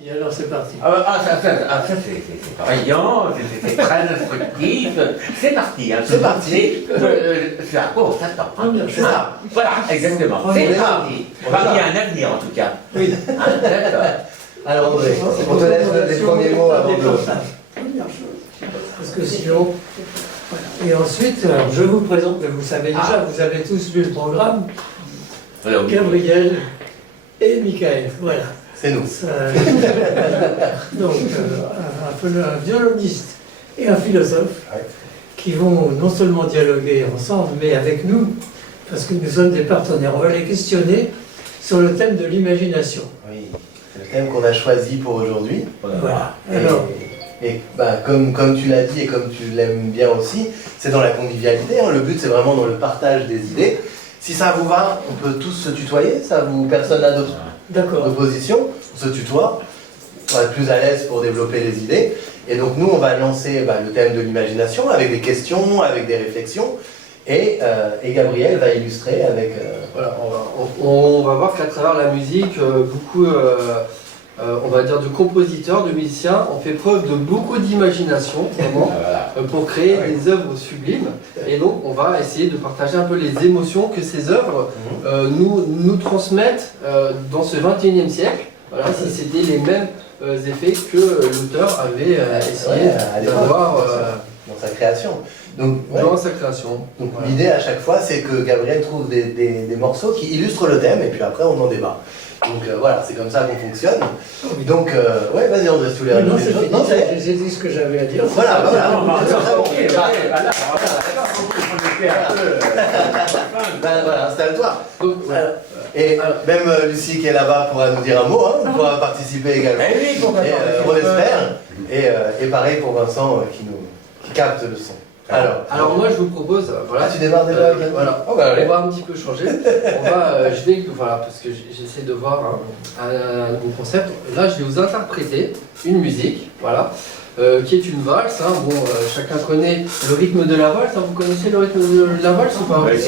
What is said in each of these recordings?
Et alors c'est parti. Ça c'est brillant, c'est très instructif. C'est parti, hein, C'est parti. C'est à quoi on s'attend. C'est ça. Voilà, exactement. C'est parti. Paris a un avenir en tout cas. Oui. D'accord. Alors André, on te laisse les premiers mots avant de... Première chose. Parce que sinon... Voilà. Et ensuite, alors, je vous présente, mais vous savez déjà, vous avez tous lu le programme, Alors, Gabriel et Michael. Voilà. C'est nous. Donc, un violoniste et un philosophe qui vont non seulement dialoguer ensemble, mais avec nous, parce que nous sommes des partenaires. On va les questionner sur le thème de l'imagination. Oui, c'est le thème qu'on a choisi pour aujourd'hui. Voilà. Et, Alors, comme tu l'as dit et comme tu l'aimes bien aussi, c'est dans la convivialité. Hein. Le but, c'est vraiment dans le partage des idées. Si ça vous va, on peut tous se tutoyer. Personne n'a d'autres oppositions. On se tutoie. On va être plus à l'aise pour développer les idées. Et donc nous, on va lancer le thème de l'imagination avec des questions, avec des réflexions. Et Gabriel va illustrer avec... Voilà, on va voir qu'à travers la musique, beaucoup, on va dire, de compositeurs, de musiciens ont fait preuve de beaucoup d'imagination, vraiment, pour créer des œuvres sublimes. Et donc, on va essayer de partager un peu les émotions que ces œuvres nous transmettent dans ce 21e siècle. Voilà, si c'était les mêmes effets que l'auteur avait essayé d'avoir dans sa création. Donc, dans sa création. Donc l'idée à chaque fois, c'est que Gabriel trouve des morceaux qui illustrent le thème et puis après on en débat. Donc voilà, c'est comme ça qu'on fonctionne. Donc ouais, vas-y André, si tu voulais rajouter des choses. Non, j'ai dit ce que j'avais à dire. Voilà, voilà, installe-toi. Et même Lucie qui est là-bas pourra nous dire un mot, hein, pourra participer également. On l'espère. Et pareil pour Vincent qui capte le son. Alors moi je vous propose, voilà. Tu démarres déjà voilà. On va un petit peu changer. Parce que j'essaie de voir un nouveau concept. Là je vais vous interpréter une musique, voilà, qui est une valse. Hein. Bon, chacun connaît le rythme de la valse. Hein. Vous connaissez le rythme de la valse ou pas? Oui,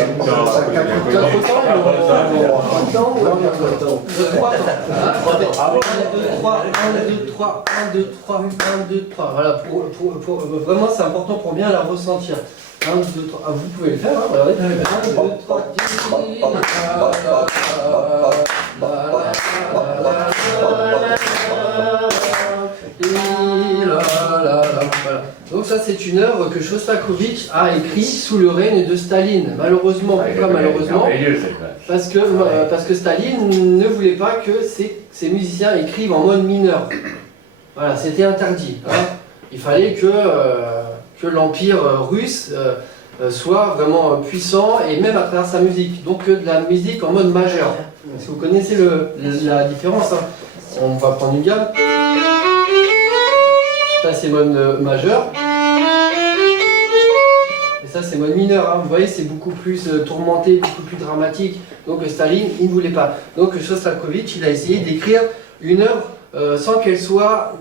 Voilà, vraiment c'est important pour bien la ressentir. 1, 2, 3, vous pouvez le faire, hein, regardez. 1, 2, 3, voilà. Donc ça c'est une œuvre que Shostakovich a écrite sous le règne de Staline. Malheureusement, pourquoi malheureusement? Parce que Staline ne voulait pas que ses musiciens écrivent en mode mineur. Voilà, c'était interdit. Hein. Il fallait que l'empire russe soit vraiment puissant et même à travers sa musique. Donc de la musique en mode majeur. Parce que vous connaissez la différence. Hein. On va prendre une gamme. Ça c'est mode majeur. Et ça c'est mode mineur. Hein. Vous voyez, c'est beaucoup plus tourmenté, beaucoup plus dramatique. Donc Staline, il ne voulait pas. Donc Shostakovich, il a essayé d'écrire une œuvre sans qu'elle soit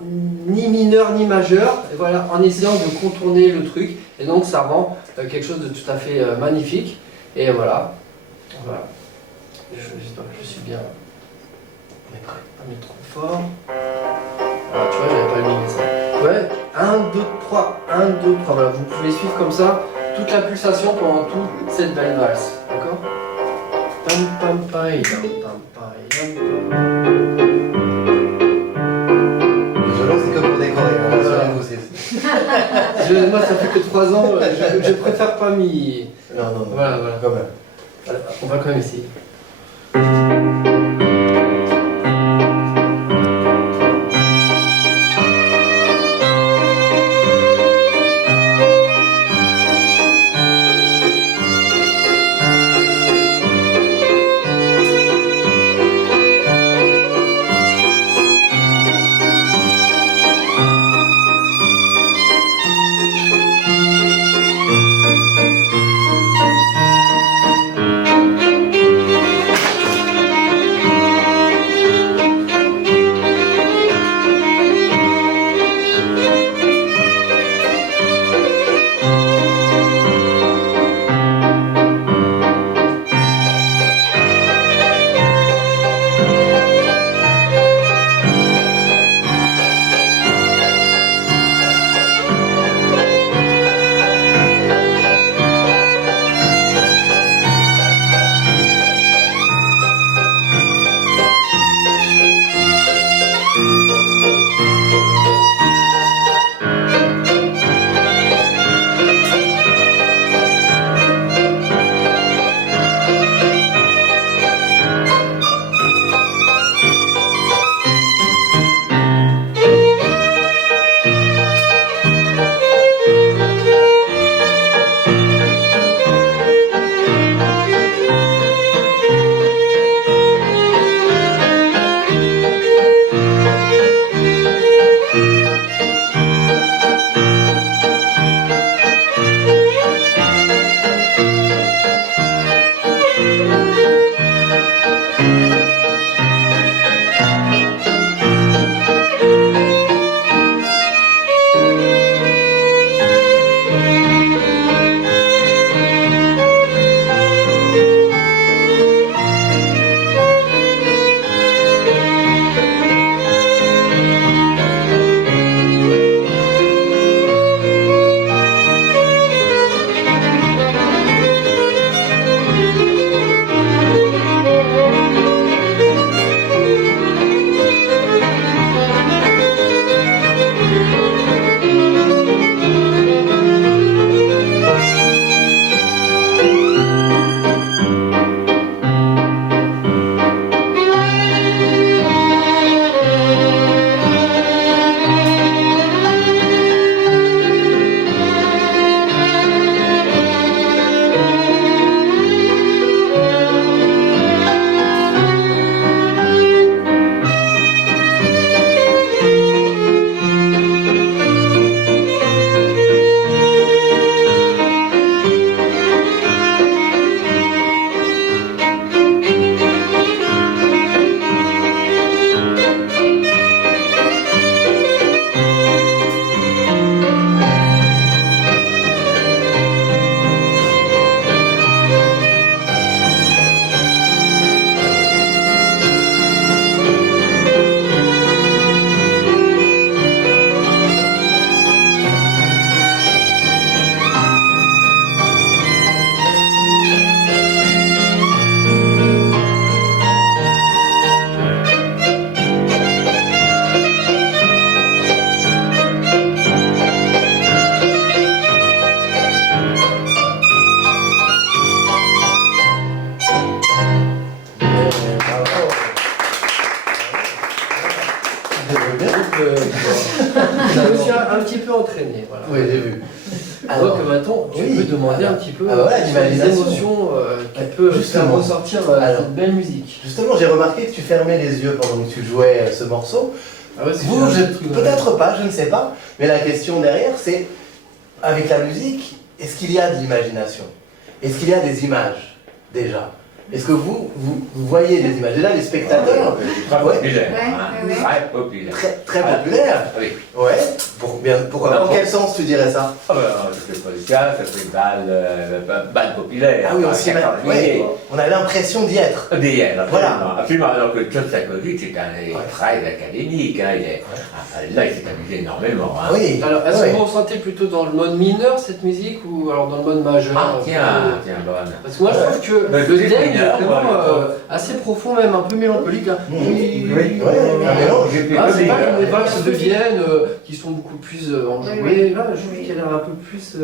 ni mineure ni majeure, et voilà, en essayant de contourner le truc. Et donc ça rend quelque chose de tout à fait magnifique. Et voilà. J'espère que je suis bien. Pas mettre trop fort. Voilà, tu vois, j'avais pas éliminé ça. Ouais, 1, 2, 3, 1, 2, 3. Voilà, vous pouvez suivre comme ça toute la pulsation pendant toute cette belle valse. D'accord? Pam pam pam pam pam pam. C'est comme pour décorer, moi ça fait que 3 ans, je préfère pas m'y... Non, voilà. Quand même. Voilà, on va quand même essayer. je me suis un petit peu entraîné. Voilà. Oui, j'ai vu. Alors que maintenant, tu peux demander un petit peu les émotions qui peuvent faire ressortir cette belle musique. Justement, j'ai remarqué que tu fermais les yeux pendant que tu jouais ce morceau. Ah ouais, vous, peut-être pas, je ne sais pas, mais la question derrière, c'est, avec la musique, est-ce qu'il y a de l'imagination? Est-ce qu'il y a des images, déjà? Est-ce que vous voyez des images? Déjà, les spectateurs... Très populaire. Très populaire. Très populaire? Oui. Ouais. Pourquoi? Dans quel sens tu dirais ça? C'est pas le cas, ça fait une balle populaire. Ah oui, on a l'impression d'y être. D'y être, voilà. Absolument. Alors que Shostakovich est très académique. Là, il s'est amusé énormément. Oui. Alors, est-ce que vous ressentez plutôt dans le mode mineur cette musique ou alors dans le mode majeur? Ah, tiens, bonne. Parce que moi, je trouve que le thème est vraiment assez profond, même un peu mélancolique. Oui, un mélange. C'est pas comme les valses de Vienne qui sont beaucoup plus enjouées. Là, je trouve qu'il a un peu plus.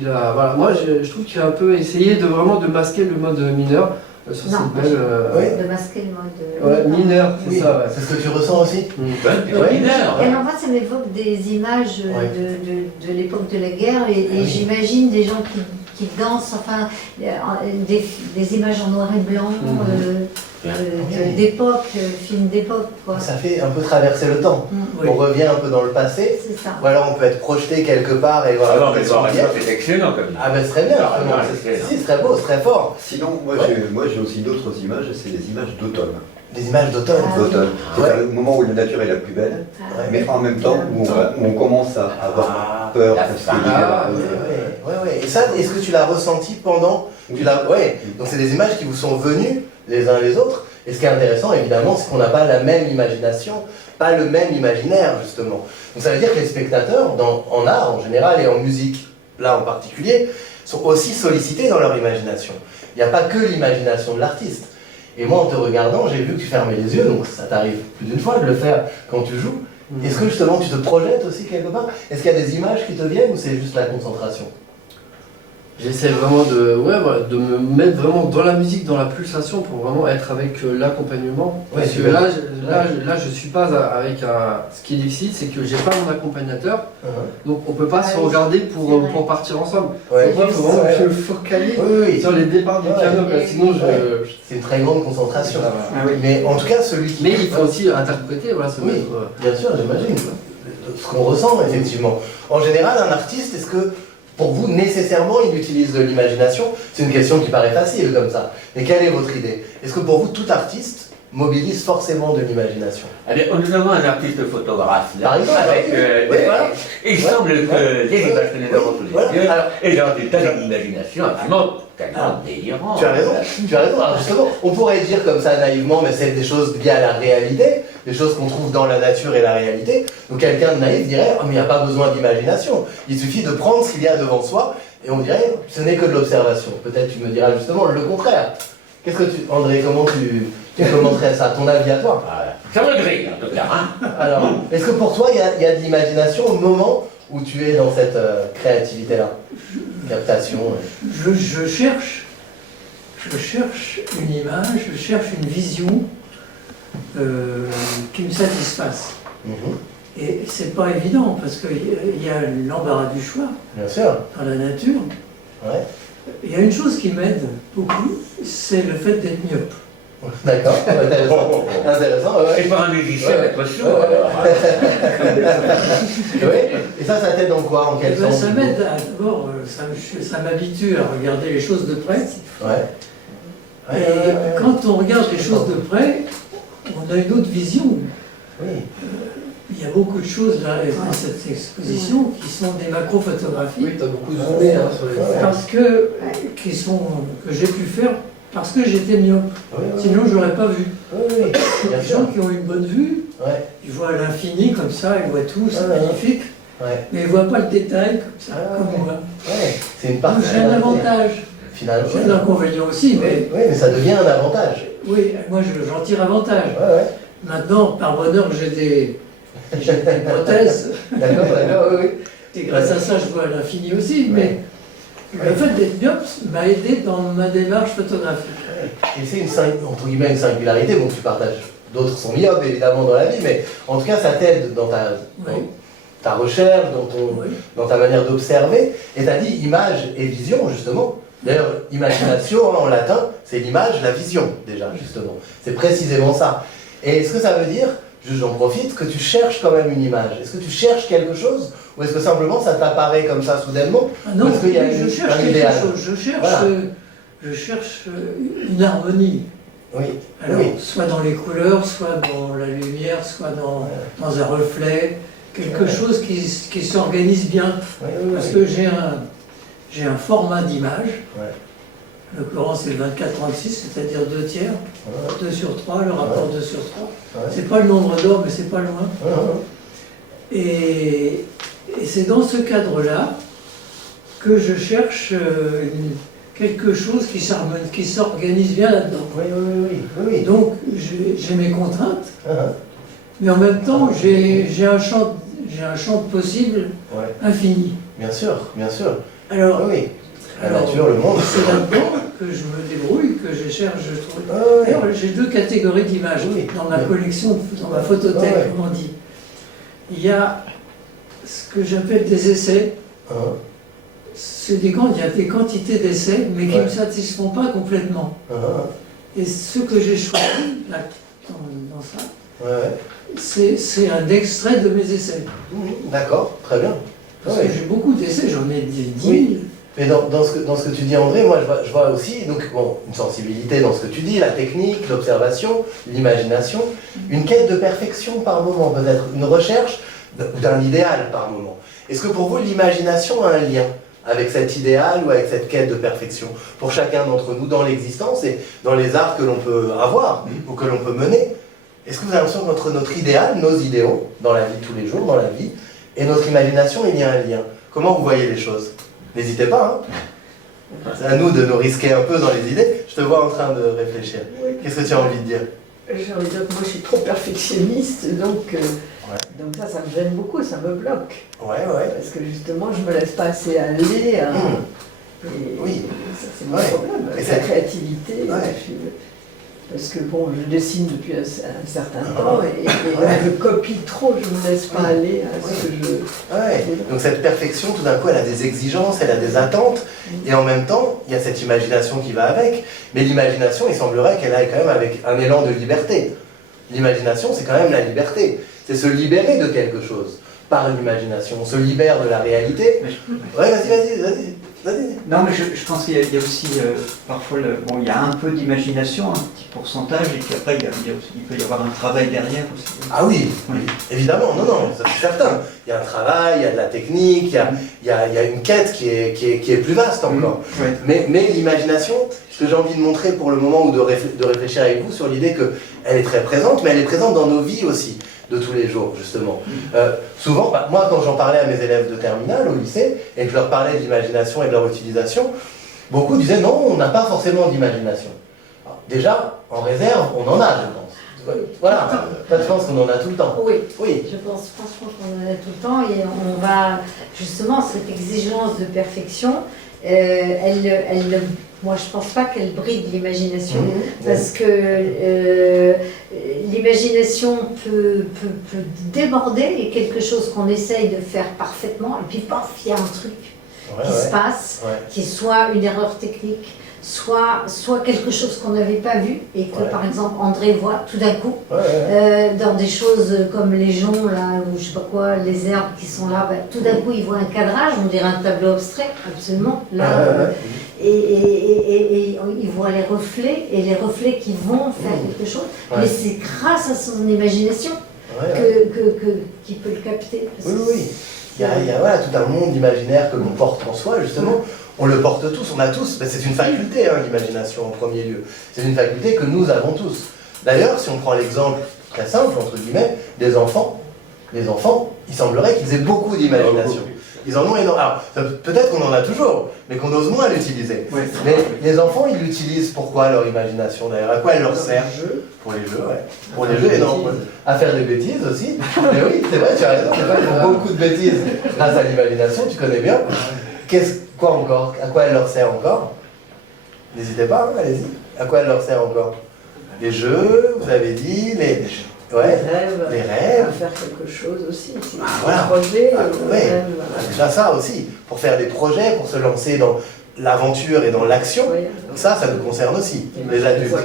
Voilà. Moi, je trouve qu'il a un peu essayé de masquer le mode mineur. Sur cette belle, de masquer le mode mineur, c'est ça. C'est ce que tu ressens aussi? Mineur. Et en fait, ça m'évoque des images de l'époque de la guerre et j'imagine des gens qui dansent, enfin, des images en noir et blanc, d'époque, films d'époque. Ça fait un peu traverser le temps. On revient un peu dans le passé. C'est ça. Ou alors on peut être projeté quelque part et voilà. Alors, mais c'est excellent comme ça. Ah ben c'est très bien. Si, c'est très beau, c'est très fort. Sinon, moi j'ai aussi d'autres images, c'est des images d'automne. Des images d'automne. C'est le moment où la nature est la plus belle, mais en même temps où on commence à avoir peur. Et ça, est-ce que tu l'as ressenti pendant donc c'est des images qui vous sont venues les uns les autres. Et ce qui est intéressant, évidemment, c'est qu'on n'a pas la même imagination, pas le même imaginaire, justement. Donc ça veut dire que les spectateurs, en art en général et en musique, là en particulier, sont aussi sollicités dans leur imagination. Il n'y a pas que l'imagination de l'artiste. Et moi, en te regardant, j'ai vu que tu fermais les yeux, donc ça t'arrive plus d'une fois de le faire quand tu joues. Est-ce que justement tu te projettes aussi quelque part? Est-ce qu'il y a des images qui te viennent ou c'est juste la concentration? J'essaie vraiment de me mettre vraiment dans la musique, dans la pulsation pour vraiment être avec l'accompagnement. Parce que là, je suis pas avec un... Ce qui est difficile, c'est que j'ai pas mon accompagnateur, donc on peut pas se regarder pour partir ensemble. Donc moi, il faut vraiment que je me focalise sur les départs du piano, sinon je... C'est une très grande concentration. Mais en tout cas, celui qui... Mais il faut aussi interpréter, voilà, se mettre... Bien sûr, j'imagine. Ce qu'on ressent, effectivement. En général, un artiste, est-ce que... Pour vous, nécessairement, il utilise de l'imagination? C'est une question qui paraît facile comme ça. Mais quelle est votre idée? Est-ce que pour vous, tout artiste mobilise forcément de l'imagination? Nous avons un artiste photographe là, par exemple, il semble que les images que nous avons sous les yeux, et genre des tas d'imagination absolument tellement délirant. Tu as raison. Alors justement, on pourrait dire comme ça naïvement, mais c'est des choses liées à la réalité, des choses qu'on trouve dans la nature et la réalité. Donc quelqu'un de naïf dirait, mais il n'y a pas besoin d'imagination. Il suffit de prendre ce qu'il y a devant soi, et on dirait, ce n'est que de l'observation. Peut-être tu me diras justement le contraire. Qu'est-ce que André, comment tu commenterais ça? Ton avis à toi? Ça me grille en tout cas. Alors, est-ce que pour toi, il y a de l'imagination au moment où tu es dans cette créativité-là? Captation. Je cherche une image, je cherche une vision qui me satisfasse. Et c'est pas évident parce qu'il y a l'embarras du choix. Bien sûr. Dans la nature. Il y a une chose qui m'aide beaucoup, c'est le fait d'être myope. D'accord, intéressant. Et par un musicien, être sourd. Et ça t'aide dans quoi? En quel sens? Ça m'aide, d'abord, ça m'habitue à regarder les choses de près. Et quand on regarde les choses de près, on a une autre vision. Il y a beaucoup de choses là dans cette exposition qui sont des macro-photographies. Oui, tu as beaucoup zoomé sur les... Parce que j'ai pu faire parce que j'étais myope. Sinon, je n'aurais pas vu. Il y a des gens qui ont une bonne vue, ils voient l'infini comme ça, ils voient tout, c'est magnifique, mais ils ne voient pas le détail comme ça, comme moi. C'est une partie. J'ai un avantage. Finalement. J'ai un inconvénient aussi, mais... Oui, mais ça devient un avantage. Oui, moi j'en tire avantage. Maintenant, par bonheur, j'ai des prothèses. D'accord, oui. Et grâce à ça, je vois l'infini aussi, mais le fait d'être myope m'a aidé dans ma démarche photographique. Et c'est entre guillemets une singularité, bon, tu partages d'autres sont myopes évidemment dans la vie, mais en tout cas ça t'aide dans ta recherche, dans ta manière d'observer. Et tu as dit image et vision justement. D'ailleurs, imagination en latin, c'est l'image, la vision déjà justement. C'est précisément ça. Et est-ce que ça veut dire, juste j'en profite, que tu cherches quand même une image? Est-ce que tu cherches quelque chose? Ou est-ce que simplement ça t'apparaît comme ça soudainement? Non, est-ce qu'il y a je cherche quelque chose. Je cherche une harmonie. Oui. Alors, soit dans les couleurs, soit dans la lumière, soit dans un reflet, quelque chose qui s'organise bien. Parce que j'ai un format d'image. En l'occurrence, c'est le 24-36, c'est-à-dire 2 tiers, 2 sur 3, le rapport 2 sur 3. C'est pas le nombre d'or, mais c'est pas loin. Et c'est dans ce cadre-là que je cherche quelque chose qui s'organise bien là-dedans. Oui. Donc, j'ai mes contraintes, mais en même temps, j'ai un champ de possible infini. Bien sûr, bien sûr. Alors, la nature, le monde. C'est là-dedans que je me débrouille, que je cherche, je trouve. Alors, j'ai 2 catégories d'images dans ma collection, dans ma photothèque, comme on dit. Il y a ce que j'appelle des essais. Il y a des quantités d'essais, mais qui ne me satisfont pas complètement. Et ce que j'ai choisi, là, dans ça, c'est un extrait de mes essais. D'accord, très bien. Parce que j'ai beaucoup d'essais, j'en ai 10 000. Mais dans ce que tu dis, André, moi je vois aussi une sensibilité dans ce que tu dis, la technique, l'observation, l'imagination, une quête de perfection par moment, peut-être une recherche d'un idéal par moment. Est-ce que pour vous, l'imagination a un lien avec cet idéal ou avec cette quête de perfection pour chacun d'entre nous dans l'existence et dans les arts que l'on peut avoir ou que l'on peut mener? Est-ce que vous avez l'impression que notre idéal, nos idéaux, dans la vie de tous les jours, dans la vie, et notre imagination, il y a un lien? Comment vous voyez les choses? N'hésitez pas, c'est à nous de nous risquer un peu dans les idées. Je te vois en train de réfléchir. Qu'est-ce que tu as envie de dire? J'ai envie de dire que moi je suis trop perfectionniste, donc ça me gêne beaucoup, ça me bloque. Parce que justement, je me laisse pas assez aller. Ça, c'est mon problème. Avec la créativité, parce que bon, je dessine depuis un certain temps et je copie trop, je me laisse pas aller à ce que je... Donc cette perfection, tout d'un coup, elle a des exigences, elle a des attentes, et en même temps, il y a cette imagination qui va avec. Mais l'imagination, il semblerait qu'elle aille quand même avec un élan de liberté. L'imagination, c'est quand même la liberté. C'est se libérer de quelque chose par l'imagination. On se libère de la réalité. Vas-y. Non, mais je pense qu'il y a aussi parfois, il y a un peu d'imagination, un petit pourcentage, et puis après il peut y avoir un travail derrière aussi. Ah oui, évidemment, non, c'est certain. Il y a un travail, il y a de la technique, il y a une quête qui est plus vaste encore. Mais l'imagination, ce que j'ai envie de montrer pour le moment, ou de réfléchir avec vous sur l'idée qu'elle est très présente, mais elle est présente dans nos vies aussi, de tous les jours, justement. Souvent, moi, quand j'en parlais à mes élèves de terminale au lycée, et que je leur parlais de l'imagination et de leur utilisation, beaucoup disaient non, on n'a pas forcément d'imagination. Déjà, en réserve, on en a, je pense. Voilà, toi, tu penses qu'on en a tout le temps? Oui, je pense franchement qu'on en a tout le temps, et on va, justement, cette exigence de perfection, moi je pense pas qu'elle bride l'imagination, parce que l'imagination peut déborder, et quelque chose qu'on essaye de faire parfaitement, et puis paf, il y a un truc qui se passe, qui est soit une erreur technique, soit quelque chose qu'on n'avait pas vu, et que par exemple André voit tout d'un coup, dans des choses comme les joncs, là, ou je sais pas quoi, les herbes qui sont là, tout d'un coup il voit un cadrage, on dirait un tableau abstrait, absolument, là, et il voit les reflets, et les reflets qui vont faire quelque chose, mais c'est grâce à son imagination qu'il peut le capter. Il y a tout un monde imaginaire que l'on porte en soi, justement. On le porte tous, on a tous. C'est une faculté, l'imagination en premier lieu. C'est une faculté que nous avons tous. D'ailleurs, si on prend l'exemple très simple, entre guillemets, des enfants, les enfants, il semblerait qu'ils aient beaucoup d'imagination. Ils en ont énormément. Alors, peut-être qu'on en a toujours, mais qu'on ose moins l'utiliser. Mais les enfants, ils l'utilisent pourquoi, leur imagination d'ailleurs? À quoi elle leur sert? Pour les jeux, Pour les jeux, et non, à faire des bêtises aussi. Mais oui, c'est vrai, tu as raison, ils font beaucoup de bêtises grâce à l'imagination, tu connais bien. Quoi encore? À quoi elle leur sert encore? N'hésitez pas, allez-y. À quoi elle leur sert encore? Les jeux, vous avez dit, les rêves, à faire quelque chose aussi. Voilà. Projet, ouais. Déjà ça aussi, pour faire des projets, pour se lancer dans l'aventure et dans l'action, ça nous concerne aussi. Les adultes,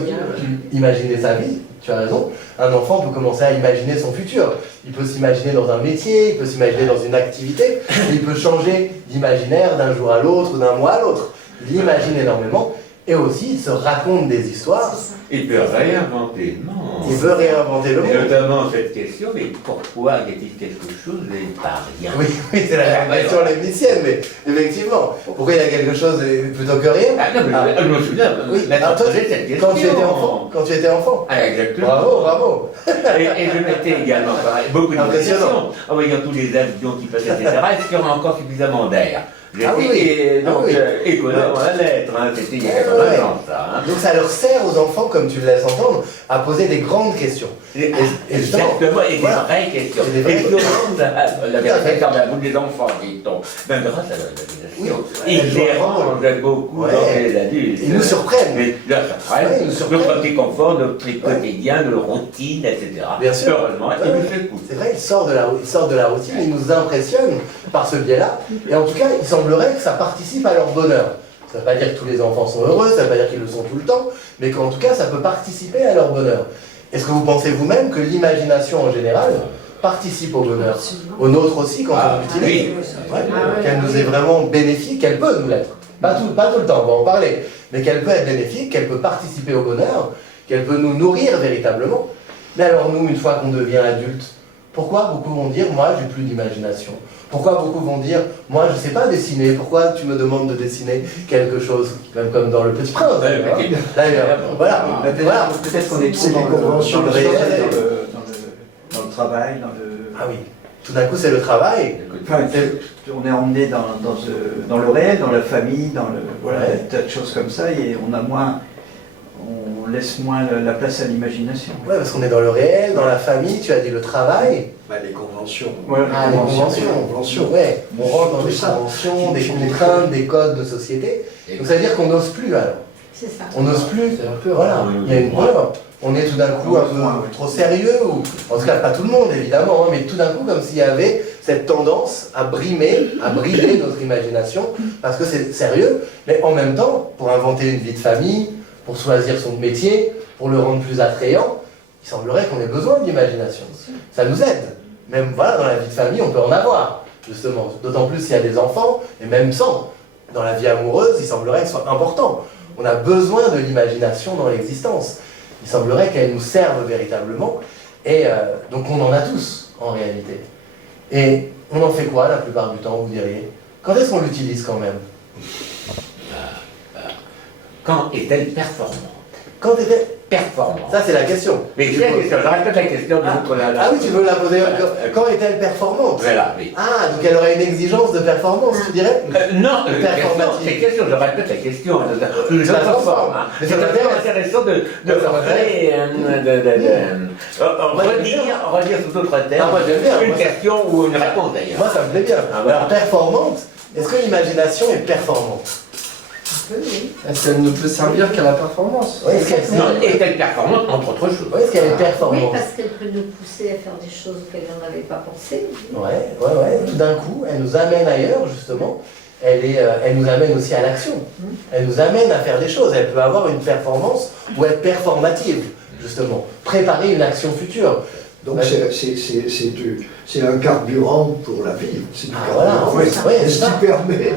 imaginer sa vie, tu as raison. Un enfant peut commencer à imaginer son futur. Il peut s'imaginer dans un métier, il peut s'imaginer dans une activité, il peut changer d'imaginaire d'un jour à l'autre ou d'un mois à l'autre. Il imagine énormément. Et aussi, il se raconte des histoires. Il peut réinventer le monde. Il veut réinventer le monde. Et notamment cette question, mais pourquoi y a-t-il quelque chose et pas rien? Oui, c'est la question lévnicienne, mais effectivement. Pourquoi il y a quelque chose plutôt que rien? Ah non, mais je me souviens. Oui, alors toi, quand tu étais enfant. Ah, exactement. Bravo. Et je m'étais également beaucoup de questions en voyant tous les avions qui passaient, etc. Est-ce qu'il y aura encore suffisamment d'air? Économe à la lettre, c'était il y a 80 ans, ça. Donc ça leur sert aux enfants, comme tu le laisses entendre, à poser des grandes questions. Exactement, et des vraies questions. Et surtout, la vérité quand même, des enfants, dit-on, même grâce à l'imagination, ils dérangent beaucoup dans les adultes. Ils nous surprennent. Mais là, ça notre petit confort, notre truc quotidien, notre routine, etc. Bien sûr. Heureusement, ils nous écoutent. C'est vrai, ils sortent de la routine, ils nous impressionnent par ce biais-là. Et en tout cas, il semblerait que ça participe à leur bonheur. Ça ne veut pas dire que tous les enfants sont heureux, ça ne veut pas dire qu'ils le sont tout le temps, mais qu'en tout cas, ça peut participer à leur bonheur. Est-ce que vous pensez vous-même que l'imagination en général participe au bonheur? Au nôtre aussi, quand on l'utilise? Qu'elle nous est vraiment bénéfique, qu'elle peut nous l'être. Pas tout le temps, on va en parler. Mais qu'elle peut être bénéfique, qu'elle peut participer au bonheur, qu'elle peut nous nourrir véritablement. Mais alors nous, une fois qu'on devient adulte, pourquoi beaucoup vont dire « moi, j'ai plus d'imagination » Pourquoi beaucoup vont dire « moi, je ne sais pas dessiner, pourquoi tu me demandes de dessiner quelque chose ?» Même comme dans Le Petit Prince, d'ailleurs. Voilà. Peut-être qu'on est trop dans le réel, dans le travail, dans le... Ah oui, tout d'un coup, c'est le travail. Enfin, on est emmené dans le réel, dans la famille, dans le... Voilà, tas de choses comme ça, et on laisse moins la place à l'imagination. Oui, parce qu'on est dans le réel, dans la famille, tu as dit le travail. Les conventions. Les conventions. Ouais. On rentre dans des conventions, des contraintes, des codes de société. Donc ça veut dire qu'on n'ose plus alors. C'est ça. On n'ose plus. Voilà. Il y a une peur. On est tout d'un coup un peu trop sérieux, ou en tout cas pas tout le monde évidemment, mais tout d'un coup comme s'il y avait cette tendance à brimer notre imagination, parce que c'est sérieux, mais en même temps, pour inventer une vie de famille, pour choisir son métier, pour le rendre plus attrayant, il semblerait qu'on ait besoin d'imagination. Ça nous aide. Même voilà, dans la vie de famille, on peut en avoir, justement. D'autant plus s'il y a des enfants, et même sans. Dans la vie amoureuse, il semblerait que ce soit important. On a besoin de l'imagination dans l'existence. Il semblerait qu'elle nous serve véritablement. Et donc on en a tous, en réalité. Et on en fait quoi la plupart du temps, vous diriez? Quand est-ce qu'on l'utilise quand même? Quand est-elle performante? Quand est-elle performante? Ça, c'est la question. Mais c'est la question, je répète la question de l'autre là. Ah oui, tu veux la poser. Quand est-elle performante? Voilà, oui. Ah, donc elle aurait une exigence de performance, tu dirais? Non, c'est question, je répète la question. Je la transforme. C'est très intéressant de redire sous d'autres termes une question ou une réponse d'ailleurs. Moi, ça me plaît bien. Alors, performante, est-ce que l'imagination est performante? Est-ce qu'elle ne peut servir qu'à la performance? Oui, est-elle performante entre autres choses? Oui, est-ce qu'elle est performante? Oui, parce qu'elle peut nous pousser à faire des choses auxquelles on n'avait pas pensé. Ouais. Tout d'un coup, elle nous amène ailleurs, justement. Elle nous amène aussi à l'action. Elle nous amène à faire des choses. Elle peut avoir une performance ou être performative, justement. Préparer une action future. Donc c'est un carburant pour la vie, c'est du carburant, ce qui permet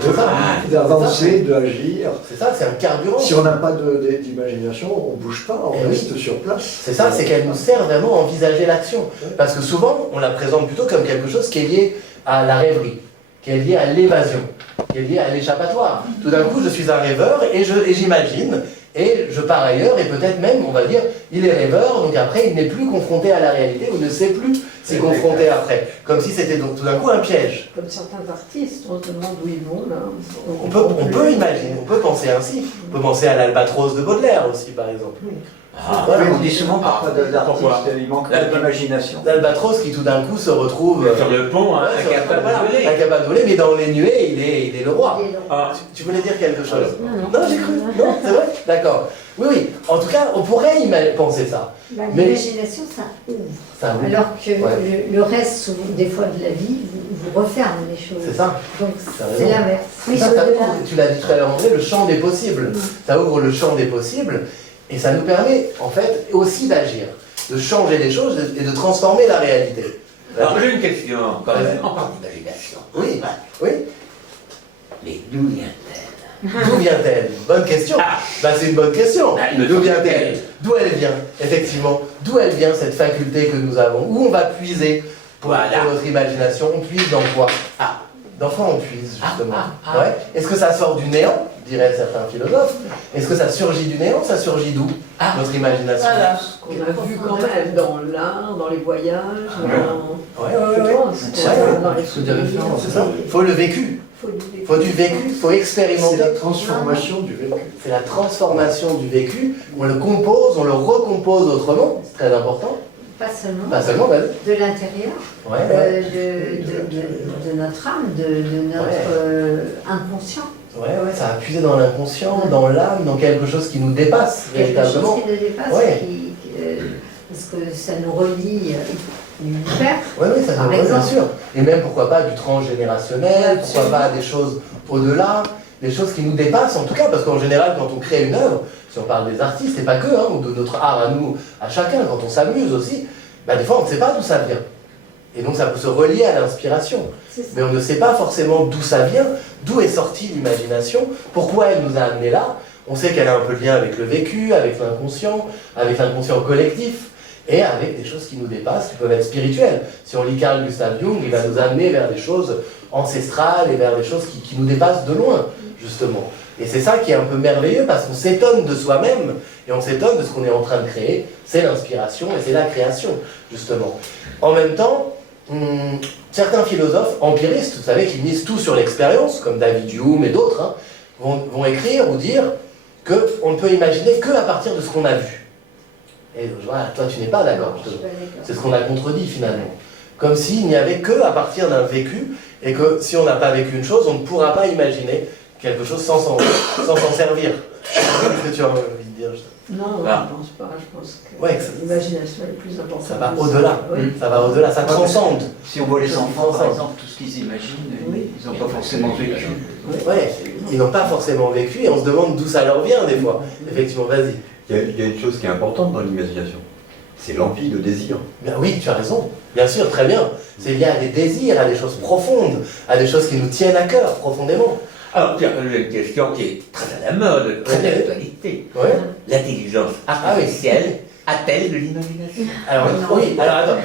d'avancer, d'agir. C'est ça, c'est un carburant. Si on n'a pas d'imagination, on ne bouge pas, on reste sur place. C'est ça, c'est qu'elle nous sert vraiment à envisager l'action. Parce que souvent, on la présente plutôt comme quelque chose qui est lié à la rêverie, qui est lié à l'évasion, qui est lié à l'échappatoire. Tout d'un coup, je suis un rêveur et j'imagine. Et je pars ailleurs, et peut-être même, on va dire, il est rêveur, donc après, il n'est plus confronté à la réalité, ou ne sait plus s'y confronter après. Comme si c'était donc tout d'un coup un piège. Comme certains artistes, on se demande où ils vont, là. On peut imaginer, on peut penser ainsi. On peut penser à l'Albatros de Baudelaire aussi, par exemple. Voilà. On dit souvent parfois Pourquoi d'artistes, il manque d'imagination. L'albatros qui tout d'un coup se retrouve sur le pont, hein, incapable de voler. Incapable de voler, mais dans les nuées, il est le roi. Ah. Tu voulais dire quelque chose? Non, Non, j'ai cru. Non, c'est vrai? D'accord. Oui, oui. En tout cas, on pourrait penser ça. L'imagination, ça ouvre. Ça ouvre. Alors que le reste, des fois, de la vie, vous referme les choses. C'est ça. Donc, c'est l'inverse. Oui, Ça ouvre, tu l'as dit tout à l'heure, André, le champ des possibles. Ça ouvre le champ des possibles et ça nous permet, en fait, aussi d'agir, de changer les choses et de transformer la réalité. Alors, j'ai une question, quand même, en parle d'imagination. Oui, oui. Mais d'où vient-elle? D'où vient-elle? Bonne question. C'est une bonne question. D'où vient-elle? D'où elle vient, effectivement. D'où elle vient, cette faculté que nous avons? Où on va puiser pour notre imagination? On puise dans quoi? Dans quoi on puise, justement? Ouais. Est-ce que ça sort du néant, diraient certains philosophes? Est-ce que ça surgit du néant? Ça surgit d'où, notre imagination? Voilà, ce qu'on a vu quand même dans l'art, dans les voyages, dans les souvenirs. C'est ça. Il faut le vécu. Il faut du vécu, il faut expérimenter. C'est la transformation du vécu. C'est la transformation du vécu. On le compose, on le recompose autrement. C'est très important. Pas seulement. Pas seulement, ben. De l'intérieur, de notre âme, de notre inconscient. Ouais, ça va puiser dans l'inconscient, dans l'âme, dans quelque chose qui nous dépasse véritablement. Quelque chose qui nous dépasse, parce que ça nous relie l'univers. Oui, ça nous relie, bien sûr. Et même, pourquoi pas, du transgénérationnel, pourquoi pas des choses au-delà, des choses qui nous dépassent en tout cas, parce qu'en général, quand on crée une œuvre, si on parle des artistes, et pas que, ou de notre art à nous, à chacun, quand on s'amuse aussi, des fois on ne sait pas d'où ça vient. Et donc ça peut se relier à l'inspiration. Mais on ne sait pas forcément d'où ça vient, d'où est sortie l'imagination, pourquoi elle nous a amenés là. On sait qu'elle a un peu de lien avec le vécu, avec l'inconscient collectif, et avec des choses qui nous dépassent, qui peuvent être spirituelles. Si on lit Carl Gustav Jung, il va nous amener vers des choses ancestrales et vers des choses qui nous dépassent de loin, justement. Et c'est ça qui est un peu merveilleux, parce qu'on s'étonne de soi-même, et on s'étonne de ce qu'on est en train de créer. C'est l'inspiration et c'est la création, justement. En même temps, certains philosophes empiristes, vous savez, qui misent tout sur l'expérience, comme David Hume et d'autres, vont écrire ou dire qu'on ne peut imaginer qu'à partir de ce qu'on a vu. Et voilà, toi tu n'es pas d'accord, c'est ce qu'on a contredit finalement. Comme s'il n'y avait que à partir d'un vécu, et que si on n'a pas vécu une chose, on ne pourra pas imaginer quelque chose sans s'en servir. Qu'est-ce que tu as envie de dire? Non, je ne pense pas. Je pense que l'imagination est plus importante. Ça va au-delà. Ça va au-delà, ça transcende. Si on voit les enfants, par exemple, tout ce qu'ils imaginent, ils n'ont pas forcément vécu. Ils n'ont pas forcément vécu et on se demande d'où ça leur vient des fois. Effectivement, vas-y. Il y a une chose qui est importante dans l'imagination. C'est l'envie, le désir. Bien oui, tu as raison. Bien sûr, très bien. C'est lié à des désirs, à des choses profondes, à des choses qui nous tiennent à cœur profondément. Alors, tiens, j'ai une question qui est très à la mode, très d'actualité. L'intelligence artificielle a-t-elle de l'imagination? Alors, oui, alors,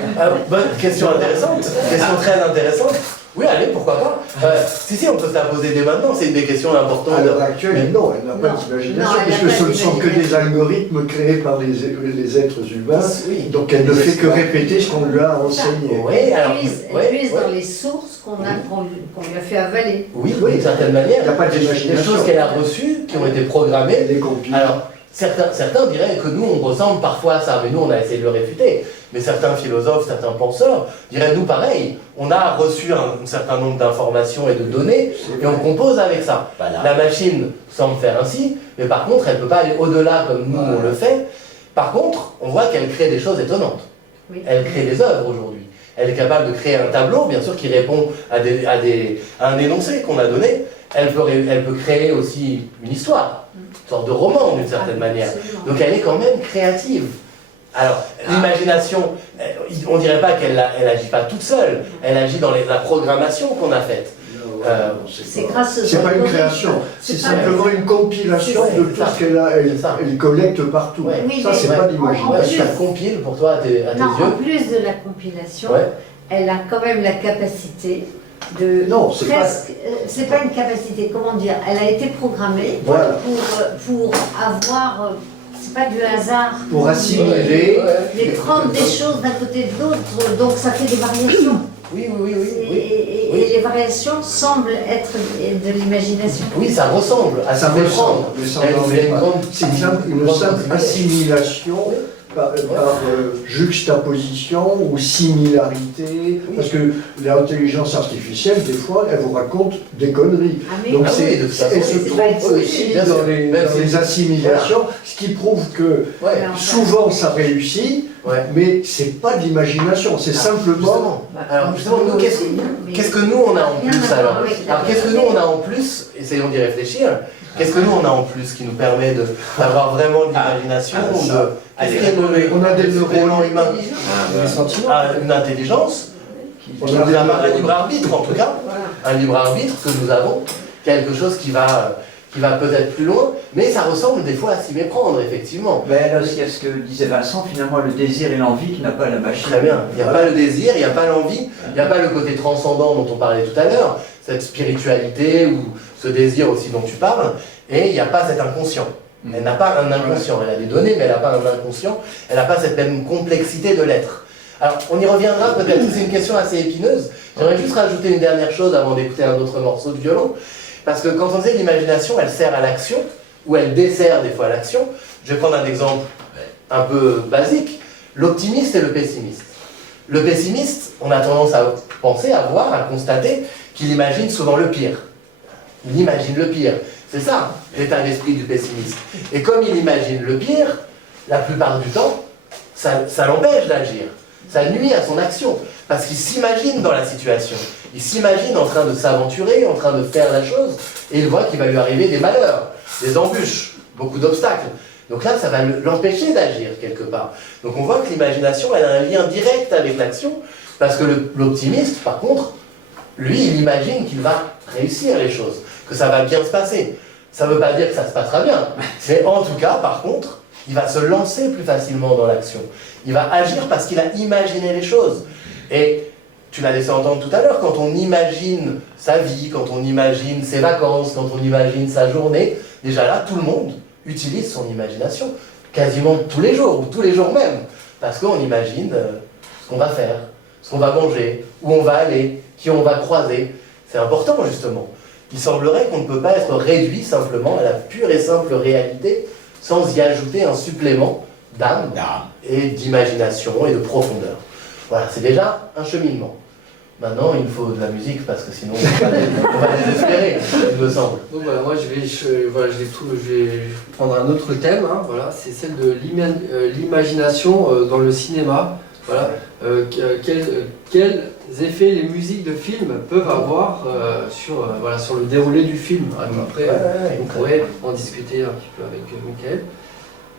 bonne question intéressante, question très intéressante. Oui, allez, pourquoi pas. Si, on peut se la poser dès maintenant, c'est une des questions importantes. À l'heure actuelle, non, elle n'a pas d'imagination, puisque ce ne sont que des algorithmes créés par les êtres humains, donc elle ne fait que répéter ce qu'on lui a enseigné. Elle puise dans les sources qu'on lui a fait avaler. Oui, d'une certaine manière. Il n'y a pas d'imagination. Des choses qu'elle a reçues, qui ont été programmées. Des copies. Alors, certains diraient que nous, on ressemble parfois à ça, mais nous, on a essayé de le réfuter. Mais certains philosophes, certains penseurs diraient, nous, pareil, on a reçu un certain nombre d'informations et de données, et on compose avec ça. Voilà. La machine semble faire ainsi, mais par contre, elle ne peut pas aller au-delà comme nous, on le fait. Par contre, on voit qu'elle crée des choses étonnantes. Oui. Elle crée des œuvres aujourd'hui. Elle est capable de créer un tableau, bien sûr, qui répond à un énoncé qu'on a donné. Elle peut créer aussi une histoire, une sorte de roman d'une certaine manière. Donc elle est quand même créative. Alors, l'imagination, on ne dirait pas qu'elle n'agit pas toute seule, elle agit dans la programmation qu'on a faite. C'est grâce aux c'est pas une création, c'est simplement une compilation de tout ce qu'elle a, elle collecte partout. Oui, ça, c'est pas l'imagination. Ça compile pour toi à tes yeux. En plus de la compilation, elle a quand même la capacité de... Non, c'est presque, c'est pas une capacité, comment dire, elle a été programmée pour avoir... c'est pas du hasard. Pour assimiler. Mais prendre des choses d'un côté de l'autre, donc ça fait des variations. Oui. Et les variations situation semble être de l'imagination. Oui, ça ressemble à Ça ressemble, mais ça n'en est pas. C'est une simple assimilation par juxtaposition ou similarité, parce que l'intelligence artificielle, des fois, elle vous raconte des conneries. Donc elle se trompe aussi dans les assimilations, ce qui prouve que souvent ça réussit, mais c'est pas de l'imagination, c'est simplement... Alors justement, nous, qu'est-ce que nous on a en plus alors qu'est-ce que nous on a en plus, essayons d'y réfléchir, qu'est-ce que nous on a en plus qui nous permet d'avoir vraiment de l'imagination on a des neurones humains, une intelligence, un libre arbitre en tout cas, un libre arbitre que nous avons, quelque chose qui va peut-être plus loin, mais ça ressemble des fois à s'y méprendre, effectivement. Mais là aussi, il y a ce que disait Vincent, finalement, le désir et l'envie qui n'a pas la machine. Très bien, il n'y a pas le désir, il n'y a pas l'envie, il n'y a pas le côté transcendant dont on parlait tout à l'heure, cette spiritualité ou ce désir aussi dont tu parles, et il n'y a pas cet inconscient. Elle n'a pas un inconscient, elle a des données, mais elle n'a pas un inconscient, elle n'a pas cette même complexité de l'être. Alors, on y reviendra peut-être, c'est une question assez épineuse. J'aimerais juste rajouter une dernière chose avant d'écouter un autre morceau de violon. Parce que quand on disait l'imagination, elle sert à l'action, ou elle dessert des fois l'action. Je vais prendre un exemple un peu basique, l'optimiste et le pessimiste. Le pessimiste, on a tendance à penser, à voir, à constater qu'il imagine souvent le pire. Il imagine le pire. C'est ça, l'état d'esprit du pessimiste. Et comme il imagine le pire, la plupart du temps, ça l'empêche d'agir. Ça nuit à son action, parce qu'il s'imagine dans la situation. Il s'imagine en train de s'aventurer, en train de faire la chose, et il voit qu'il va lui arriver des malheurs, des embûches, beaucoup d'obstacles. Donc là, ça va l'empêcher d'agir quelque part. Donc on voit que l'imagination, elle a un lien direct avec l'action, parce que l'optimiste, par contre, lui, il imagine qu'il va réussir les choses, que ça va bien se passer. Ça ne veut pas dire que ça se passera bien, mais en tout cas, par contre, il va se lancer plus facilement dans l'action. Il va agir parce qu'il a imaginé les choses. Et tu l'as laissé entendre tout à l'heure, quand on imagine sa vie, quand on imagine ses vacances, quand on imagine sa journée, déjà là, tout le monde utilise son imagination, quasiment tous les jours, ou tous les jours même, parce qu'on imagine ce qu'on va faire, ce qu'on va manger, où on va aller, qui on va croiser. C'est important, justement. Il semblerait qu'on ne peut pas être réduit simplement à la pure et simple réalité sans y ajouter un supplément d'âme et d'imagination et de profondeur. Voilà, c'est déjà un cheminement. Maintenant, il faut de la musique parce que sinon on va désespérer, il me semble. Donc voilà, moi je vais prendre un autre thème, hein, voilà, c'est celle de l'imagination dans le cinéma. Voilà, quels effets les musiques de films peuvent avoir sur le déroulé du film. Après, on pourrait en discuter un petit peu avec Michael.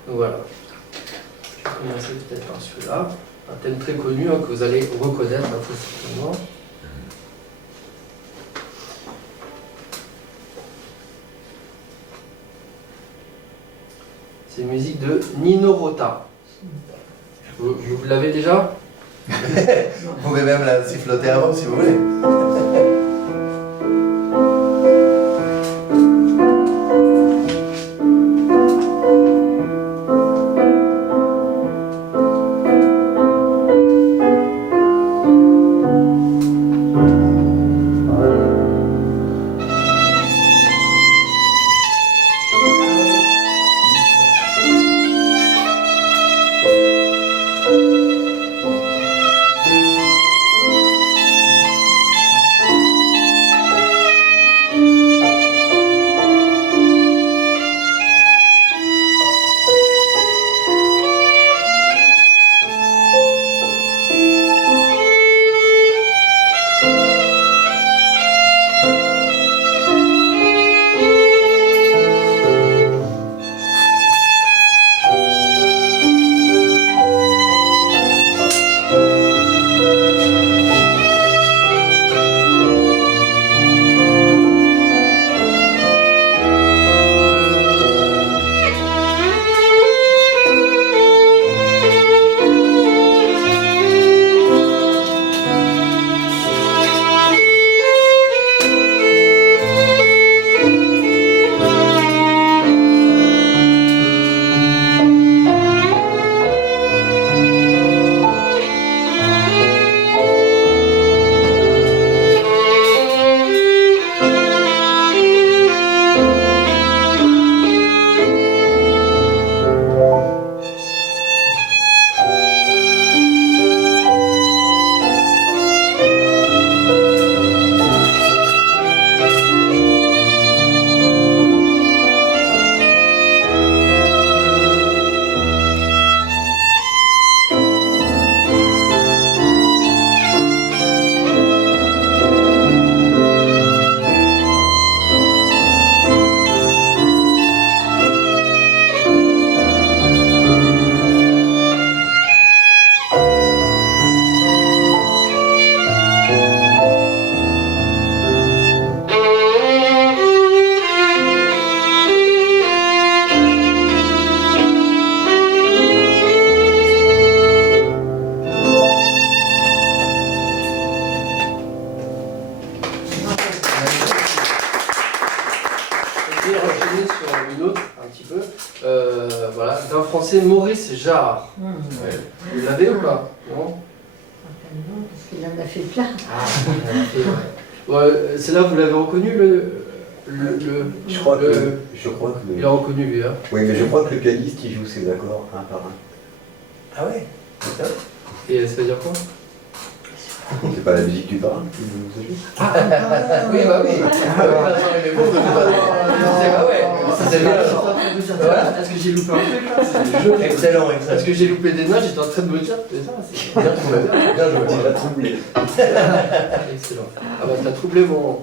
Donc voilà, je vais commencer peut-être par celui-là, un thème très connu que vous allez reconnaître certainement. C'est une musique de Nino Rota. Vous l'avez déjà? Vous pouvez même la siffloter avant si vous voulez. une autre, un petit peu. Voilà, d'un français Maurice Jarre. Vous l'avez ou pas? Non. Non, parce qu'il en a fait plein. C'est là, vous l'avez reconnu Je crois que il a reconnu lui. Hein. Oui, mais je crois que le pianiste il joue ses accords un par un. Ah ouais. Et ça veut dire quoi? C'est pas la musique du parrain qui vous ajoute? Oui, bah oui. Il est bon de toute façon. Ça c'est bien. Est-ce que j'ai loupé un truc là? Excellent, Est-ce que j'ai loupé des notes? J'étais en train de me dire, c'est ça, c'est bien trouvé. Bien joué. On l'a troublé. excellent. Ah bah t'as troublé mon...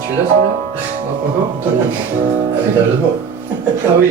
Tu l'as celui-là? Non, pas encore? Avec un jeu de mots. Ah oui.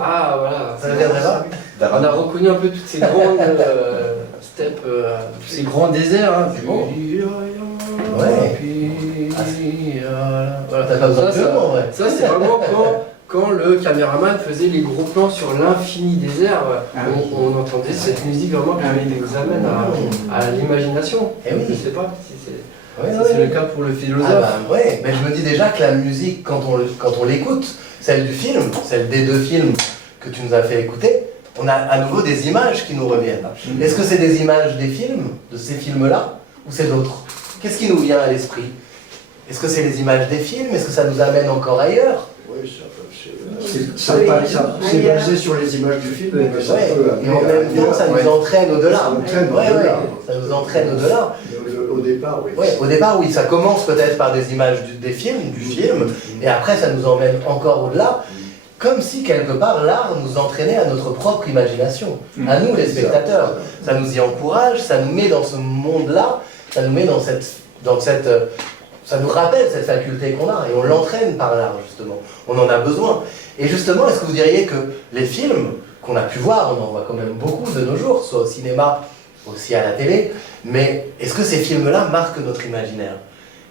Ah, voilà. Ça viendrait pas? On a reconnu un peu toutes ces grandes steppes, ces grands déserts. Hein, c'est bon. Ouais. Voilà. T'as pas besoin de en vrai. Ça, c'est vraiment quand le caméraman faisait les gros plans sur l'infini désert, on entendait cette musique vraiment qui nous amène à l'imagination. Et oui. Je sais pas si c'est le cas pour le philosophe. Ah bah ouais, mais je me dis déjà que la musique, quand on l'écoute, celle du film, celle des deux films que tu nous as fait écouter, on a à nouveau des images qui nous reviennent. Est-ce que c'est des images des films, de ces films-là, ou c'est d'autres? Qu'est-ce qui nous vient à l'esprit? Est-ce que c'est les images des films? Est-ce que ça nous amène encore ailleurs? Oui, c'est basé sur les images du film. Et en même temps, ça nous entraîne au-delà. Ça nous entraîne au-delà. Au départ, oui. Ouais, au départ, oui, ça commence peut-être par des images des films, du film, et après ça nous emmène encore au-delà. comme si quelque part l'art nous entraînait à notre propre imagination, à nous les spectateurs. Ça nous y encourage, ça nous met dans ce monde-là, ça nous met dans cette, ça nous rappelle cette faculté qu'on a et on l'entraîne par l'art justement. On en a besoin. Et justement, est-ce que vous diriez que les films qu'on a pu voir, on en voit quand même beaucoup de nos jours, soit au cinéma, aussi à la télé, mais est-ce que ces films-là marquent notre imaginaire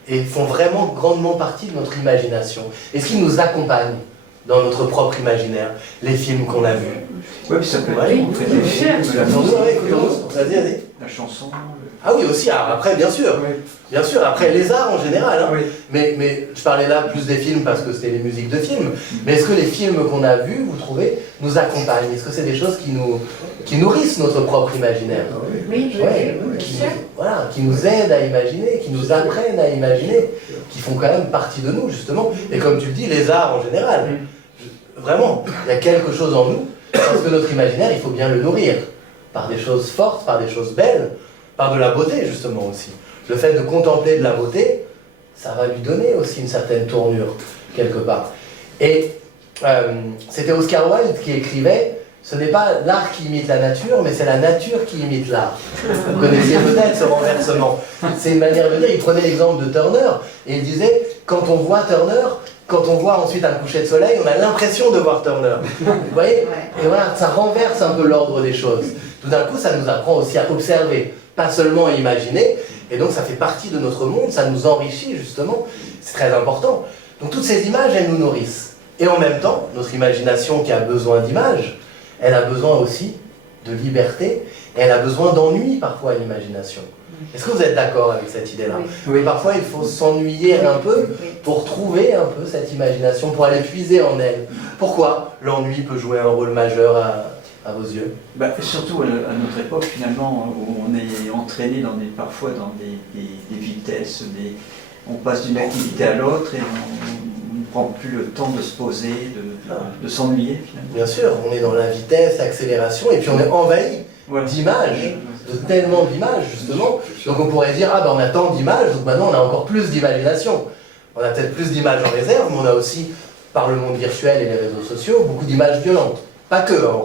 et font vraiment grandement partie de notre imagination? Est-ce qu'ils nous accompagnent dans notre propre imaginaire, les films qu'on a vus? Oui, puis ça peut être on fait des films, la chanson. Ah oui, aussi, après, bien sûr. Bien sûr, après les arts en général. Hein. Mais je parlais là plus des films parce que c'était les musiques de films. Mais est-ce que les films qu'on a vus, vous trouvez, nous accompagnent? Est-ce que c'est des choses qui nourrissent notre propre imaginaire? Oui, voilà, qui nous aident à imaginer, qui nous apprennent à imaginer, qui font quand même partie de nous, justement. Et comme tu le dis, les arts en général. Vraiment, il y a quelque chose en nous, parce que notre imaginaire, il faut bien le nourrir. Par des choses fortes, par des choses belles, par de la beauté, justement, aussi. Le fait de contempler de la beauté, ça va lui donner aussi une certaine tournure, quelque part. Et c'était Oscar Wilde qui écrivait « Ce n'est pas l'art qui imite la nature, mais c'est la nature qui imite l'art. » Vous connaissiez peut-être ce renversement. C'est une manière de dire, il prenait l'exemple de Turner, et il disait « Quand on voit Turner, quand on voit ensuite un coucher de soleil, on a l'impression de voir Turner. » Vous voyez? Et voilà, ça renverse un peu l'ordre des choses. Tout d'un coup, ça nous apprend aussi à observer, pas seulement à imaginer, et donc ça fait partie de notre monde, ça nous enrichit justement, c'est très important. Donc toutes ces images, elles nous nourrissent. Et en même temps, notre imagination qui a besoin d'images, elle a besoin aussi de liberté, et elle a besoin d'ennui parfois, l'imagination. Est-ce que vous êtes d'accord avec cette idée-là? Oui. Parfois, il faut s'ennuyer un peu pour trouver un peu cette imagination, pour aller puiser en elle. Pourquoi l'ennui peut jouer un rôle majeur à vos yeux? Surtout à notre époque, finalement, où on est entraîné parfois dans des vitesses, on passe d'une activité à l'autre et on ne prend plus le temps de se poser, de s'ennuyer, finalement. Bien sûr, on est dans la vitesse, l'accélération, et puis on est envahi d'images, de tellement d'images, justement. Donc on pourrait dire, ah ben on a tant d'images, donc maintenant on a encore plus d'imagination. On a peut-être plus d'images en réserve, mais on a aussi, par le monde virtuel et les réseaux sociaux, beaucoup d'images violentes. Pas que, hein.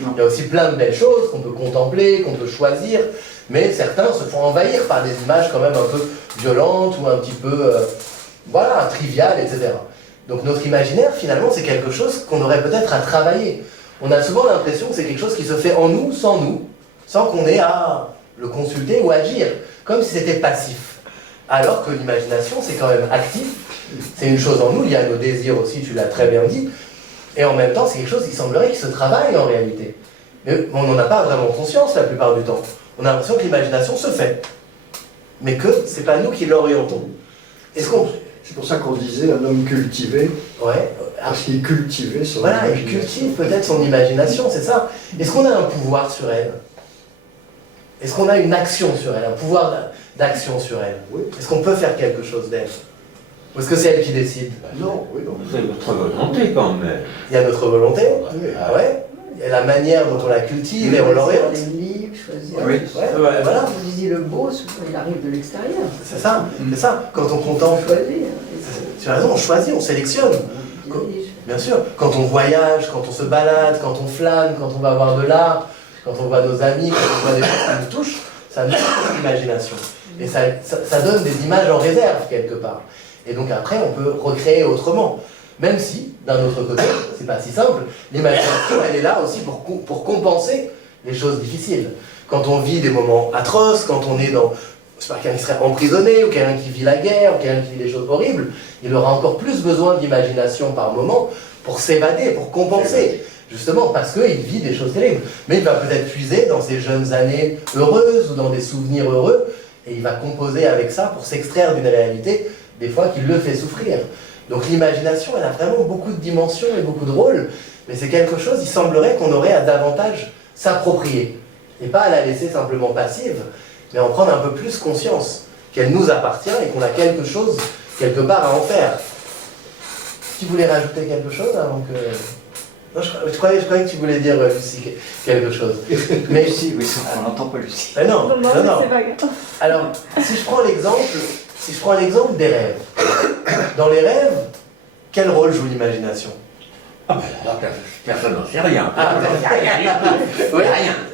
Il y a aussi plein de belles choses qu'on peut contempler, qu'on peut choisir, mais certains se font envahir par des images quand même un peu violentes ou un petit peu, triviales, etc. Donc notre imaginaire, finalement, c'est quelque chose qu'on aurait peut-être à travailler. On a souvent l'impression que c'est quelque chose qui se fait en nous, sans qu'on ait à le consulter ou agir, comme si c'était passif. Alors que l'imagination, c'est quand même actif, c'est une chose en nous, il y a nos désirs aussi, tu l'as très bien dit, et en même temps, c'est quelque chose qui semblerait qui se travaille en réalité. Mais on n'en a pas vraiment conscience la plupart du temps. On a l'impression que l'imagination se fait, mais que c'est pas nous qui l'orientons. C'est pour ça qu'on disait un homme cultivé, parce qu'il cultivait son imagination. Il cultive peut-être son imagination, c'est ça. Est-ce qu'on a un pouvoir sur elle? Est-ce qu'on a une action sur elle, un pouvoir d'action sur elle? Est-ce qu'on peut faire quelque chose d'elle? Ou est-ce que c'est elle qui décide? Non, oui, non. C'est notre volonté quand même. Il y a notre volonté? Ah ouais? Il y a la manière dont on la cultive et on l'oriente. Choisir les livres, choisir... Voilà. Vous disiez le beau, souvent il arrive de l'extérieur. C'est ça, c'est ça. Quand on contemple... Tu as raison, on choisit, on sélectionne. Bien sûr. Quand on voyage, quand on se balade, quand on flâne, quand on va voir de l'art, quand on voit nos amis, quand on voit des choses qui nous touchent, ça nourrit notre imagination. Et ça donne des images en réserve, quelque part. Et donc après, on peut recréer autrement. Même si, d'un autre côté, c'est pas si simple, l'imagination, elle est là aussi pour compenser les choses difficiles. Quand on vit des moments atroces, quand on est dans, je sais pas, quelqu'un qui serait emprisonné, ou quelqu'un qui vit la guerre, ou quelqu'un qui vit des choses horribles, il aura encore plus besoin d'imagination par moment pour s'évader, pour compenser. Justement parce qu'il vit des choses terribles. Mais il va peut-être puiser dans ses jeunes années heureuses, ou dans des souvenirs heureux, et il va composer avec ça pour s'extraire d'une réalité, des fois, qui le fait souffrir. Donc l'imagination, elle a vraiment beaucoup de dimensions et beaucoup de rôles, mais c'est quelque chose, il semblerait qu'on aurait à davantage s'approprier, et pas à la laisser simplement passive, mais en prendre un peu plus conscience, qu'elle nous appartient et qu'on a quelque chose, quelque part, à en faire. Tu voulais rajouter quelque chose avant que... Non, je croyais que tu voulais dire, Lucie, quelque chose. Mais Lucie, oui, on n'entend pas Lucie. Non. C'est vague. Alors, si je prends l'exemple des rêves, dans les rêves, quel rôle joue l'imagination? Ah ben là, personne n'en sait rien. Ah, ouais,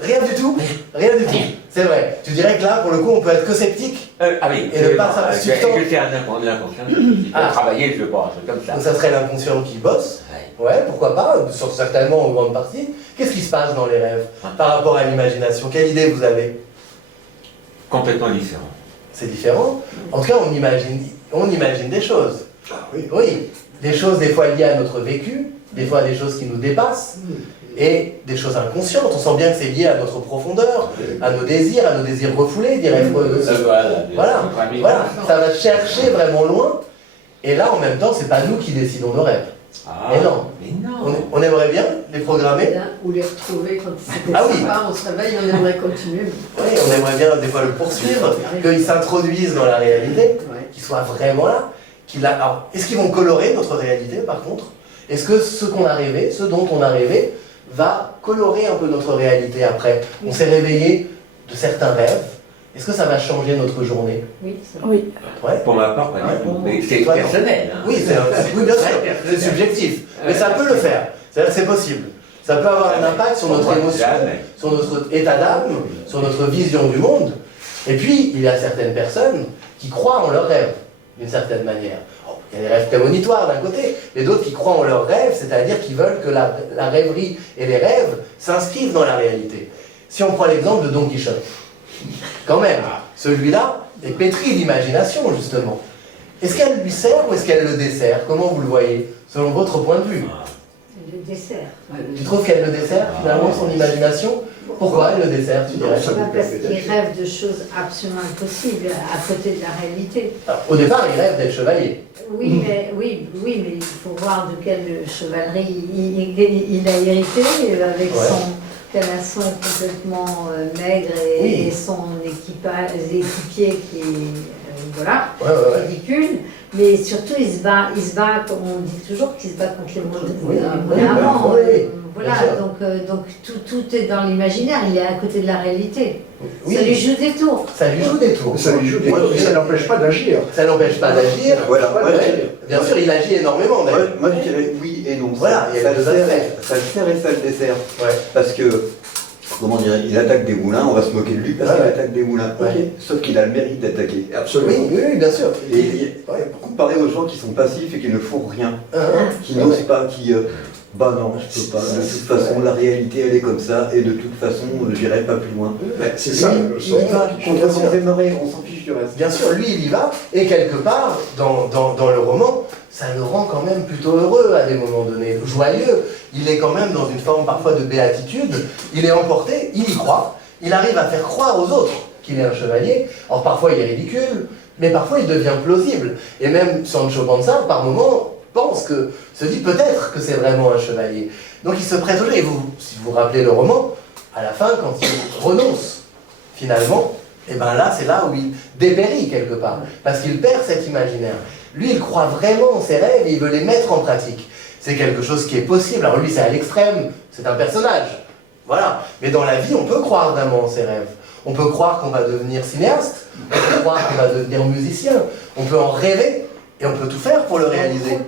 rien du tout. Rien du tout. C'est vrai. Tu dirais que là, pour le coup, on peut être que sceptique. Ah oui, et ne pas savoir que c'est un l'inconscient qui peut travailler, je pense, comme ça. Donc ça serait l'inconscient qui bosse. Ouais, pourquoi pas, certainement en grande partie. Qu'est-ce qui se passe dans les rêves par rapport à l'imagination? Quelle idée vous avez? Complètement différent. C'est différent. En tout cas, on imagine des choses. Ah oui. Oui, des choses des fois liées à notre vécu, des fois des choses qui nous dépassent, et des choses inconscientes. On sent bien que c'est lié à notre profondeur, à nos désirs refoulés, dirait Freud aussi. Voilà, ça va chercher vraiment loin, et là, en même temps, c'est pas nous qui décidons nos rêves. Ah, et non. On aimerait bien les programmer. Ou les retrouver quand c'était oui. sympa, on se réveille, on aimerait continuer. Oui, on aimerait bien des fois le poursuivre, qu'ils s'introduisent dans la réalité, qu'ils soient vraiment là. Alors, est-ce qu'ils vont colorer notre réalité par contre? Est-ce que ce qu'on a rêvé, ce dont on a rêvé, va colorer un peu notre réalité après? On s'est réveillé de certains rêves. Est-ce que ça va changer notre journée? Oui, oui. Ouais. Pour ma part, pas du tout. Mais c'est personnel. Hein. Oui, oui, bien sûr, c'est subjectif. Mais ça peut le faire. C'est-à-dire que c'est possible. Ça peut avoir un impact sur notre émotion, sur notre état d'âme, sur notre vision du monde. Et puis, il y a certaines personnes qui croient en leurs rêves, d'une certaine manière. Il y a des rêves prémonitoires d'un côté, mais d'autres qui croient en leurs rêves, c'est-à-dire qui veulent que la rêverie et les rêves s'inscrivent dans la réalité. Si on prend l'exemple de Don Quichotte, quand même, celui-là est pétri d'imagination, justement. Est-ce qu'elle lui sert ou est-ce qu'elle le dessert? Comment vous le voyez, selon votre point de vue? Le dessert. Tu trouves qu'elle le dessert, finalement, son imagination? Pourquoi elle le dessert, tu dirais? Parce qu'il rêve de choses absolument impossibles à côté de la réalité. Alors, au départ, il rêve d'être chevalier. Oui, mais il faut voir de quelle chevalerie il a hérité avec son canasson complètement maigre et son équipier qui est ridicule. Mais surtout, il se bat, comme on dit toujours, qu'il se bat contre les mots Voilà, donc tout est dans l'imaginaire, il est à côté de la réalité. Ça lui joue des tours. Ça lui joue des tours. Ça lui joue des tours, ça n'empêche pas d'agir. Ça n'empêche pas d'agir. Voilà. Bien sûr, il agit énormément. Moi, je dirais oui et non. Voilà, il y a deux aspects. Ça le sert et ça le dessert. Parce que, comment dire, il attaque des moulins, on va se moquer de lui parce qu'il attaque des moulins. Sauf qu'il a le mérite d'attaquer. Absolument. Oui, bien sûr. Et comparé aux gens qui sont passifs et qui ne font rien, qui n'osent pas, qui... bah non, je peux pas. De toute façon, la réalité, elle est comme ça, et de toute façon, j'irai pas plus loin. C'est ça, le sens. Il va contre son démarrer, on s'en fiche du reste. Bien sûr, lui, il y va, et quelque part, dans le roman, ça le rend quand même plutôt heureux à des moments donnés, joyeux. Il est quand même dans une forme parfois de béatitude, il est emporté, il y croit, il arrive à faire croire aux autres qu'il est un chevalier. Alors parfois, il est ridicule, mais parfois, il devient plausible. Et même Sancho Panza, par moments, se dit peut-être que c'est vraiment un chevalier. Donc il se prête au jeu. Et si vous vous rappelez le roman, à la fin, quand il renonce, finalement, et bien là, c'est là où il dépérit quelque part. Parce qu'il perd cet imaginaire. Lui, il croit vraiment en ses rêves et il veut les mettre en pratique. C'est quelque chose qui est possible. Alors lui, c'est à l'extrême, c'est un personnage. Voilà. Mais dans la vie, on peut croire ardemment en ses rêves. On peut croire qu'on va devenir cinéaste, on peut croire qu'on va devenir musicien, on peut en rêver. Et on peut tout faire pour le réaliser.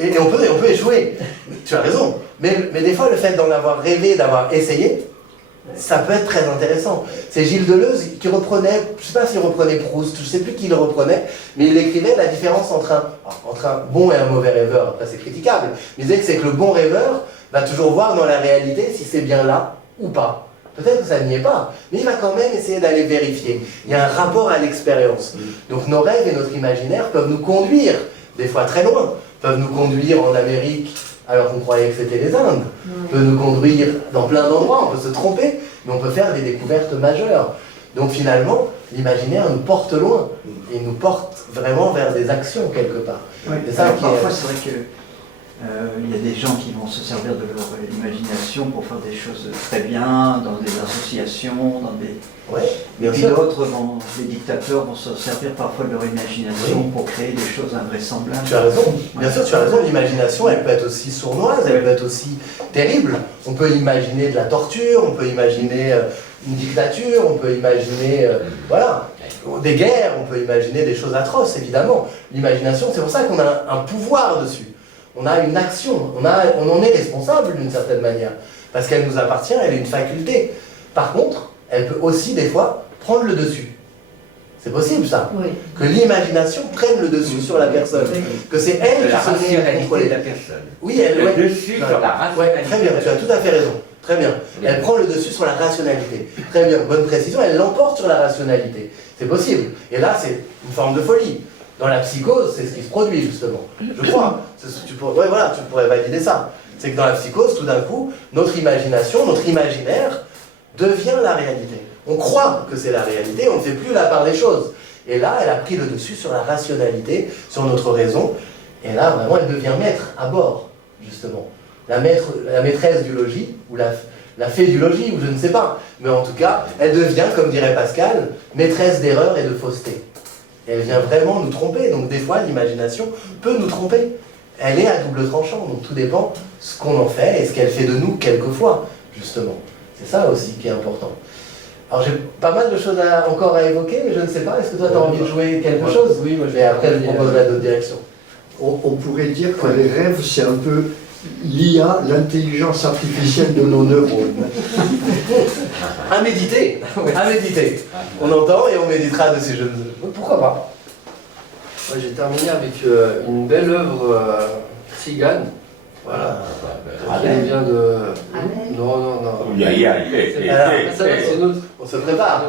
Et on peut échouer. Tu as raison. Mais des fois, le fait d'en avoir rêvé, d'avoir essayé, ça peut être très intéressant. C'est Gilles Deleuze qui reprenait, je ne sais pas s'il reprenait Proust, je ne sais plus qui le reprenait, mais il écrivait la différence entre un bon et un mauvais rêveur. Après, c'est critiquable. Il disait que c'est que le bon rêveur va toujours voir dans la réalité si c'est bien là ou pas. Peut-être que ça n'y est pas, mais il va quand même essayer d'aller vérifier. Il y a un rapport à l'expérience. Donc nos rêves et notre imaginaire peuvent nous conduire, des fois très loin, peuvent nous conduire en Amérique alors qu'on croyait que c'était les Indes, peuvent nous conduire dans plein d'endroits, on peut se tromper, mais on peut faire des découvertes majeures. Donc finalement, l'imaginaire nous porte loin, et nous porte vraiment vers des actions quelque part. C'est ça parfois, c'est vrai que il y a des gens qui vont se servir de leur imagination pour faire des choses très bien, dans des associations, dans des... Et puis d'autres, les dictateurs vont se servir parfois de leur imagination pour créer des choses invraisemblables. Tu as raison, bien sûr, tu as raison, l'imagination, elle peut être aussi sournoise, elle peut être aussi terrible. On peut imaginer de la torture, on peut imaginer une dictature, on peut imaginer, des guerres, on peut imaginer des choses atroces, évidemment. L'imagination, c'est pour ça qu'on a un pouvoir dessus. On a une action, on en est responsable d'une certaine manière, parce qu'elle nous appartient, elle est une faculté. Par contre, elle peut aussi des fois prendre le dessus. C'est possible ça, Oui. que l'imagination prenne le dessus sur la personne, que c'est elle La qui se met à rationalité contrôler de la personne. Oui, elle Le dessus sur la rationalité. Très bien, tu as tout à fait raison. Très bien. Elle prend le dessus sur la rationalité. Très bien, bonne précision, elle l'emporte sur la rationalité. C'est possible. Et là, c'est une forme de folie. Dans la psychose, c'est ce qui se produit justement. Je crois. Tu pourrais valider ça. C'est que dans la psychose, tout d'un coup, notre imagination, notre imaginaire devient la réalité. On croit que c'est la réalité, on ne fait plus la part des choses. Et là, elle a pris le dessus sur la rationalité, sur notre raison. Et là, vraiment, elle devient maître à bord, justement. La maîtresse du logis, ou la fée du logis, ou je ne sais pas. Mais en tout cas, elle devient, comme dirait Pascal, maîtresse d'erreur et de fausseté. Et elle vient vraiment nous tromper. Donc des fois, l'imagination peut nous tromper. Elle est à double tranchant, donc tout dépend ce qu'on en fait et ce qu'elle fait de nous quelquefois, justement. C'est ça aussi qui est important. Alors j'ai pas mal de choses encore à évoquer, mais je ne sais pas, est-ce que toi tu as envie de jouer quelque chose? Oui, moi Et après je proposerai d'autres directions. On pourrait dire que les rêves, c'est un peu l'IA, l'intelligence artificielle de nos neurones. À méditer, à méditer. On entend et on méditera dessus. Pourquoi pas? Moi j'ai terminé avec une belle œuvre tzigane. Voilà. Qui nous vient de. Amen. Non. Ça, c'est une autre. On se prépare.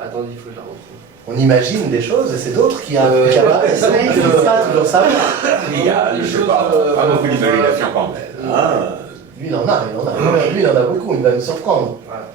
Attendez, il faut que je la retrouve. On imagine des choses et c'est d'autres qui apparaissent. ouais, Je ne peux pas toujours savoir. Il y a, je sais pas beaucoup d'imagination quand même. Lui il en a. Lui il en a beaucoup, il va nous surprendre. Voilà.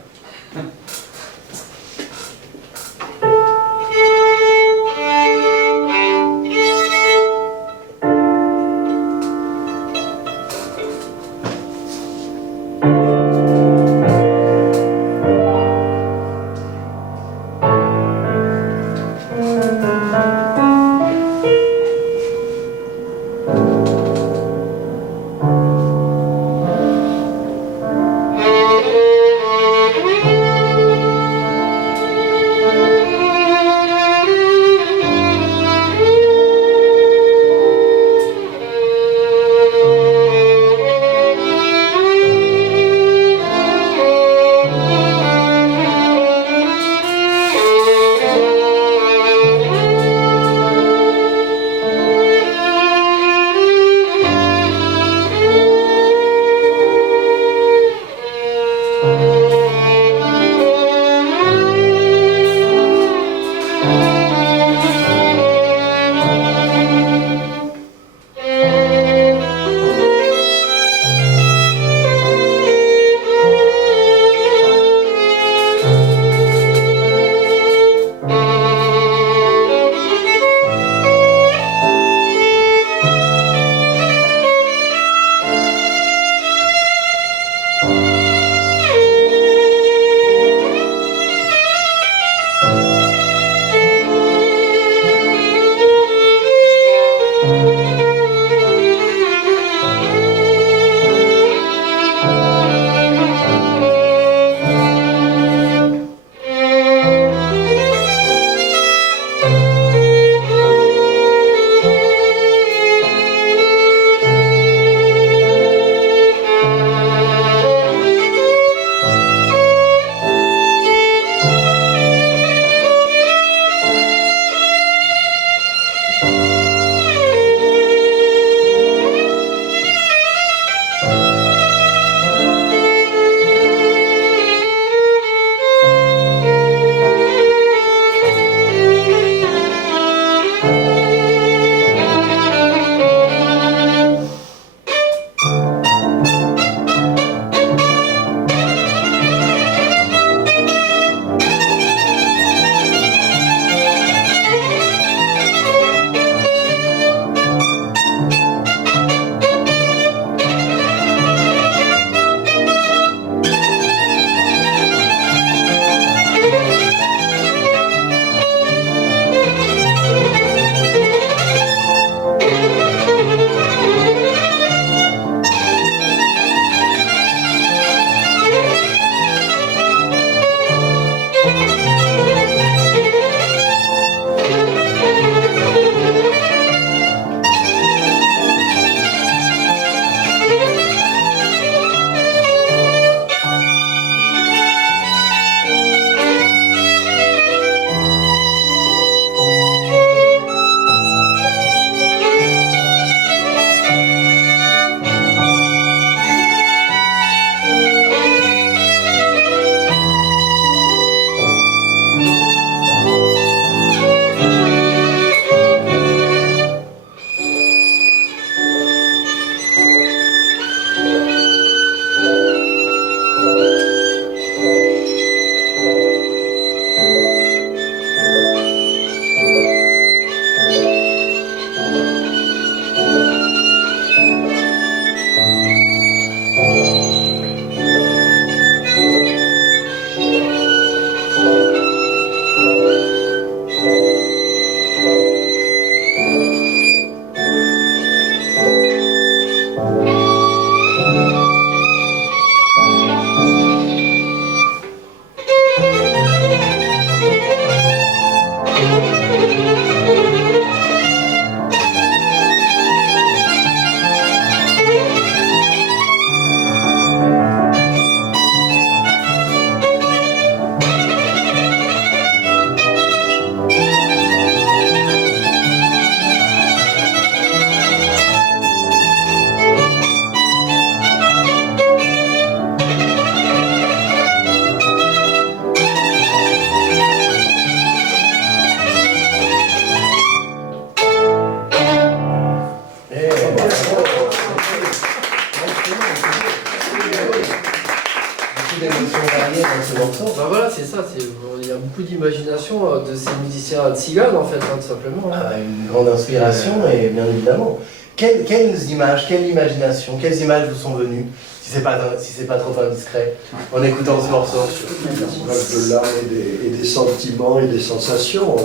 voilà, c'est ça, il y a beaucoup d'imagination de ces musiciens tziganes en fait, tout simplement. Une grande inspiration, et bien évidemment. Quelles images, quelle imagination, quelles images vous sont venues, si c'est pas trop indiscret, en écoutant ce morceau? De l'âme et des sentiments et des sensations.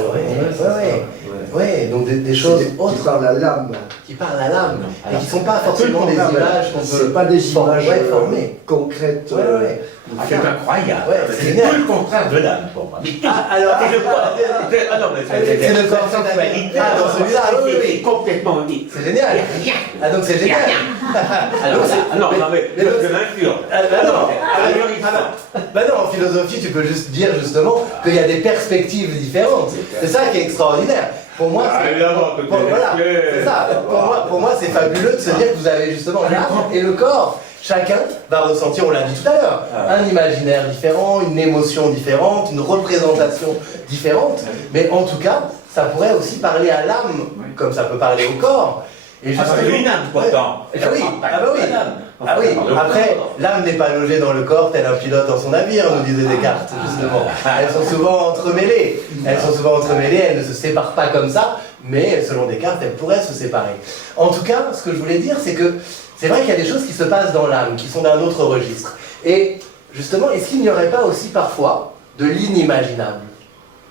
Ouais, donc des choses autres. Qui parlent à l'âme. Qui parlent à l'âme, et qui ne sont pas forcément des images qu'on peut... C'est pas des images former. Concrètes. C'est incroyable. C'est tout le contraire de l'âme pour moi. Alors, c'est le corps. C'est le corps sensualité. Dans celui-là, c'est complètement vide. C'est génial. Ah, donc c'est génial. Non, mais je l'influence. Non, en philosophie, tu peux juste dire justement qu'il y a des perspectives différentes. C'est ça qui est extraordinaire. Pour moi, c'est ça. Pour moi, c'est fabuleux de se dire que vous avez justement l'âme et le corps. Chacun va ressentir, on l'a dit tout à l'heure, un imaginaire différent, une émotion différente, une représentation différente. Mais en tout cas, ça pourrait aussi parler à l'âme, comme ça peut parler au corps. Et justement, une âme pourtant. Ah oui. Après, l'âme n'est pas logée dans le corps tel un pilote dans son navire, nous disait Descartes, justement. Elles sont souvent entremêlées. Elles ne se séparent pas comme ça, mais selon Descartes, elles pourraient se séparer. En tout cas, ce que je voulais dire, c'est que c'est vrai qu'il y a des choses qui se passent dans l'âme, qui sont d'un autre registre. Et justement, est-ce qu'il n'y aurait pas aussi parfois de l'inimaginable?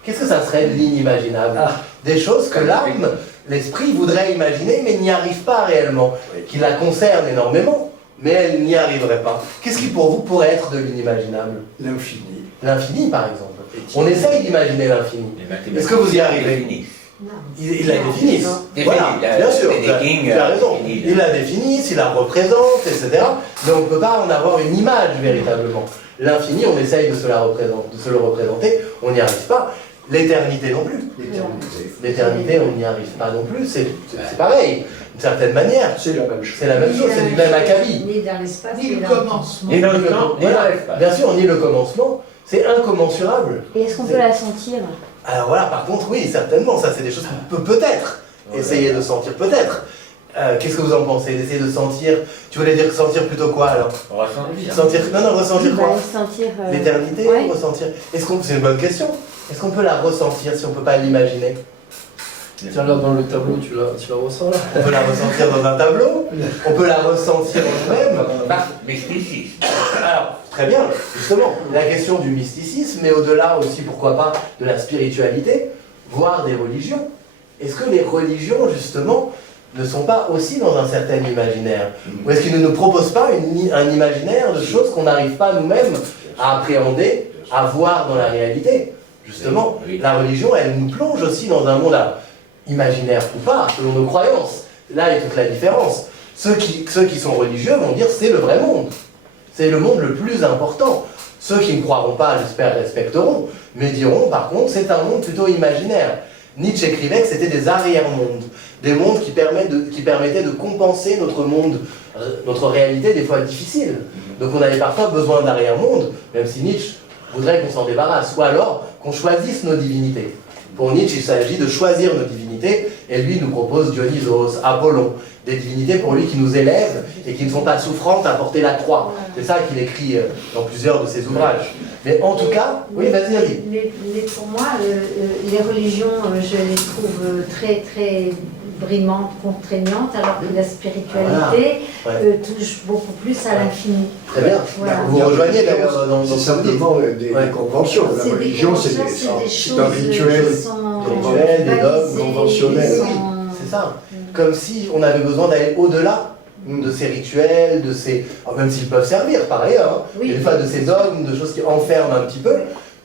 Qu'est-ce que ça serait de l'inimaginable? Des choses que l'âme, l'esprit voudrait imaginer, mais n'y arrive pas réellement, qui la concernent énormément, mais elle n'y arriverait pas. Qu'est-ce qui pour vous pourrait être de l'inimaginable? L'infini. L'infini, par exemple. On essaye d'imaginer l'infini. Est-ce que vous y arrivez? Ils la définissent. Voilà, bien sûr, tu as raison. Ils la définissent, ils la représentent, etc. Mais on ne peut pas en avoir une image véritablement. L'infini, on essaye de se le représenter, on n'y arrive pas. L'éternité non plus. L'éternité, on n'y arrive pas non plus. C'est pareil, d'une certaine manière. C'est la même chose. C'est la même chose, c'est du même acabit. Ni dans l'espace, ni le commencement. Ni dans le temps, ni dans l'espace. Bien sûr, ni le commencement. C'est incommensurable. Et est-ce qu'on peut la sentir? Alors voilà, par contre, oui, certainement, ça c'est des choses qu'on peut peut-être essayer de sentir, peut-être. Qu'est-ce que vous en pensez, d'essayer de sentir? Tu voulais dire sentir plutôt quoi alors? Ressentir quoi? Ressentir l'éternité, ressentir. C'est une bonne question. Est-ce qu'on peut la ressentir si on ne peut pas l'imaginer? Tiens, là dans le tableau, tu la ressens là? On peut la ressentir dans un tableau, on peut la ressentir en nous-mêmes. Mysticisme. Alors, très bien, justement, la question du mysticisme, mais au-delà aussi, pourquoi pas, de la spiritualité, voire des religions. Est-ce que les religions, justement, ne sont pas aussi dans un certain imaginaire? Ou est-ce qu'ils ne nous proposent pas un imaginaire de choses qu'on n'arrive pas nous-mêmes à appréhender, à voir dans la réalité? Justement, la religion, elle nous plonge aussi dans un monde imaginaire ou pas, selon nos croyances. Là est toute la différence. Ceux qui sont religieux vont dire c'est le vrai monde. C'est le monde le plus important. Ceux qui ne croiront pas, j'espère, respecteront, mais diront par contre c'est un monde plutôt imaginaire. Nietzsche écrivait que c'était des arrière-mondes, des mondes qui permettaient de compenser notre monde, notre réalité des fois difficile. Donc on avait parfois besoin d'arrière-mondes, même si Nietzsche voudrait qu'on s'en débarrasse, ou alors qu'on choisisse nos divinités. Pour Nietzsche, il s'agit de choisir nos divinités, et lui nous propose Dionysos, Apollon, des divinités pour lui qui nous élèvent et qui ne sont pas souffrantes à porter la croix. C'est ça qu'il écrit dans plusieurs de ses ouvrages. Mais en tout cas, oui, vas-y, Ali. Pour moi, les religions, je les trouve très, très brimantes, contraignantes, alors que la spiritualité touche beaucoup plus à l'infini. Très bien. Voilà. Vous rejoignez d'ailleurs dans C'est simplement des conventions. La religion, c'est un rituel, des dogmes conventionnels. C'est ça. Comme si on avait besoin d'aller au-delà de ces rituels, même s'ils peuvent servir par ailleurs, et des fois de ces dogmes, de choses qui enferment un petit peu,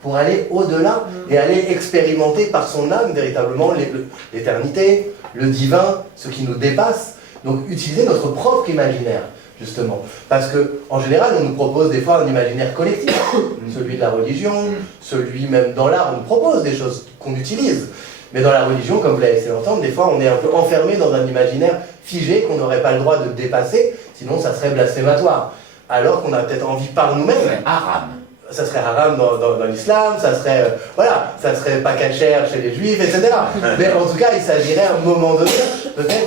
pour aller au-delà et aller expérimenter par son âme véritablement l'éternité, le divin, ce qui nous dépasse. Donc utiliser notre propre imaginaire, justement. Parce qu'en général, on nous propose des fois un imaginaire collectif, celui de la religion, celui même dans l'art, on nous propose des choses qu'on utilise. Mais dans la religion, comme vous l'avez laissé l'entendre, des fois on est un peu enfermé dans un imaginaire figé qu'on n'aurait pas le droit de dépasser, sinon ça serait blasphématoire. Alors qu'on a peut-être envie par nous-mêmes. Haram. Ça serait haram dans l'islam, ça serait pas cachère chez les juifs, etc. Mais en tout cas, il s'agirait à un moment donné, peut-être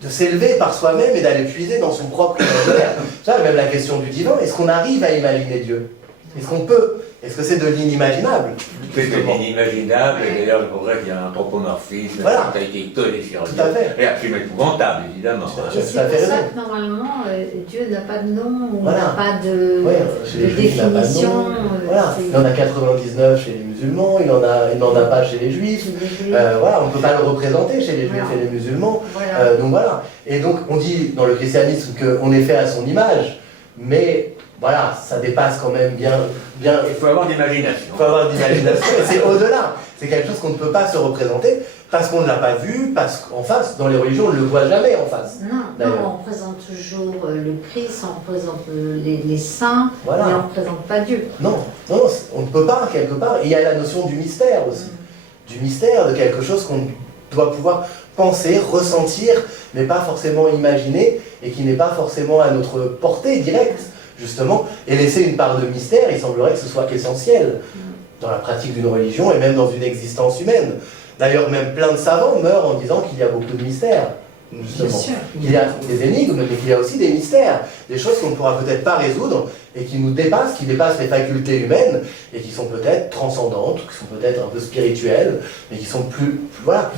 de s'élever par soi-même et d'aller puiser dans son propre imaginaire. Ça, même la question du divin, est-ce qu'on arrive à imaginer Dieu? Est-ce qu'on peut Est-ce que c'est de l'inimaginable? C'est de l'inimaginable, et d'ailleurs, c'est pour ça qu'il y a un anthropomorphisme, Voilà. qui a été collé sur Tout à fait. et absolument épouvantable, évidemment. Et c'est pour ça que normalement, Dieu n'a pas de nom, ou Voilà. n'a pas de, Chez de les Juifs, il n'a pas de définition. nom. Voilà. Il y en a 99 chez les musulmans, il n'en a pas chez les juifs. Voilà, on ne peut pas le représenter chez les juifs et les musulmans. Voilà. Donc voilà. Et donc on dit dans le christianisme qu'on est fait à son image, mais voilà, ça dépasse quand même bien. Il faut avoir de l'imagination. Il faut avoir de l'imagination, et c'est au-delà. C'est quelque chose qu'on ne peut pas se représenter parce qu'on ne l'a pas vu, parce qu'en face, dans les religions, on ne le voit jamais en face. Non, on présente toujours le Christ, on présente les saints, Voilà. mais on ne présente pas Dieu. Non, on ne peut pas, quelque part. Et il y a la notion du mystère aussi. Du mystère, de quelque chose qu'on doit pouvoir penser, ressentir, mais pas forcément imaginer, et qui n'est pas forcément à notre portée directe, justement. Et laisser une part de mystère, il semblerait que ce soit essentiel dans la pratique d'une religion et même dans une existence humaine. D'ailleurs, même plein de savants meurent en disant qu'il y a beaucoup de mystères. Justement. Bien sûr. Il y a des énigmes, mais qu'il y a aussi des mystères, des choses qu'on ne pourra peut-être pas résoudre et qui nous dépassent, qui dépassent les facultés humaines et qui sont peut-être transcendantes, qui sont peut-être un peu spirituelles, mais qui sont plus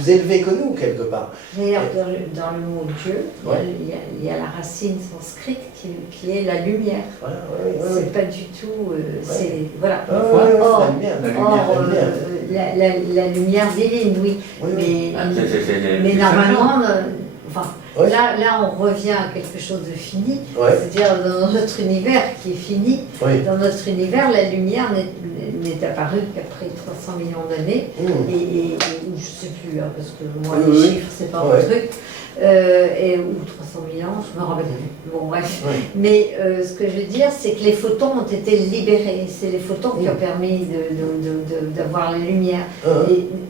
élevées que nous quelque part. D'ailleurs, dans le mot Dieu, Ouais. il y a la racine sanscrite qui est la lumière. Voilà, C'est pas du tout. C'est voilà. Or, la lumière divine, oui. Mais, Ah, mais normalement, enfin, Ouais. là, on revient à quelque chose de fini. Ouais. C'est-à-dire dans notre univers qui est fini. Oui. Dans notre univers, la lumière n'est apparue qu'après 300 millions d'années. Et je sais plus, hein, parce que moi, Oui, les oui. chiffres, c'est pas Ouais. mon truc. Ou 300 000 ans, je me rappelle plus. Bon, bref. Oui. Mais ce que je veux dire, c'est que les photons ont été libérés. C'est les photons qui ont permis d'avoir la lumière.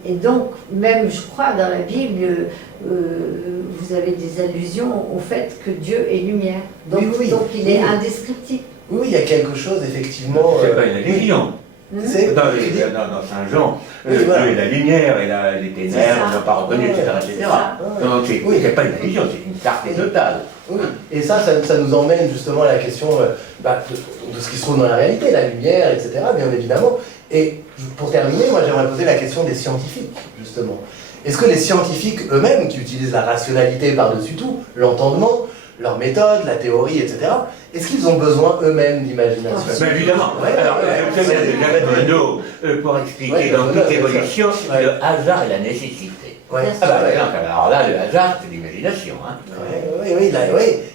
Et donc, même, je crois, dans la Bible, vous avez des allusions au fait que Dieu est lumière. Donc, donc il est indescriptible. Oui, il y a quelque chose, effectivement. C'est pas une religion. C'est Dans Saint Jean, Dieu est la lumière et les ténèbres, on n'a pas reconnu, etc. Donc c'est pas une religion, c'est une clarté totale. Oui, et ça nous emmène justement à la question de ce qui se trouve dans la réalité, la lumière, etc., bien évidemment. Et pour terminer, moi j'aimerais poser la question des scientifiques, justement. Est-ce que les scientifiques eux-mêmes, qui utilisent la rationalité par-dessus tout, l'entendement, leur méthode, la théorie, etc., est-ce qu'ils ont besoin eux-mêmes d'imagination? Mais évidemment. Alors, vous savez, Jacques Monod, pour expliquer dans toute évolution, le hasard et la nécessité. Ouais. Ah bah, par exemple, alors là, le hasard, c'est l'imagination. Hein.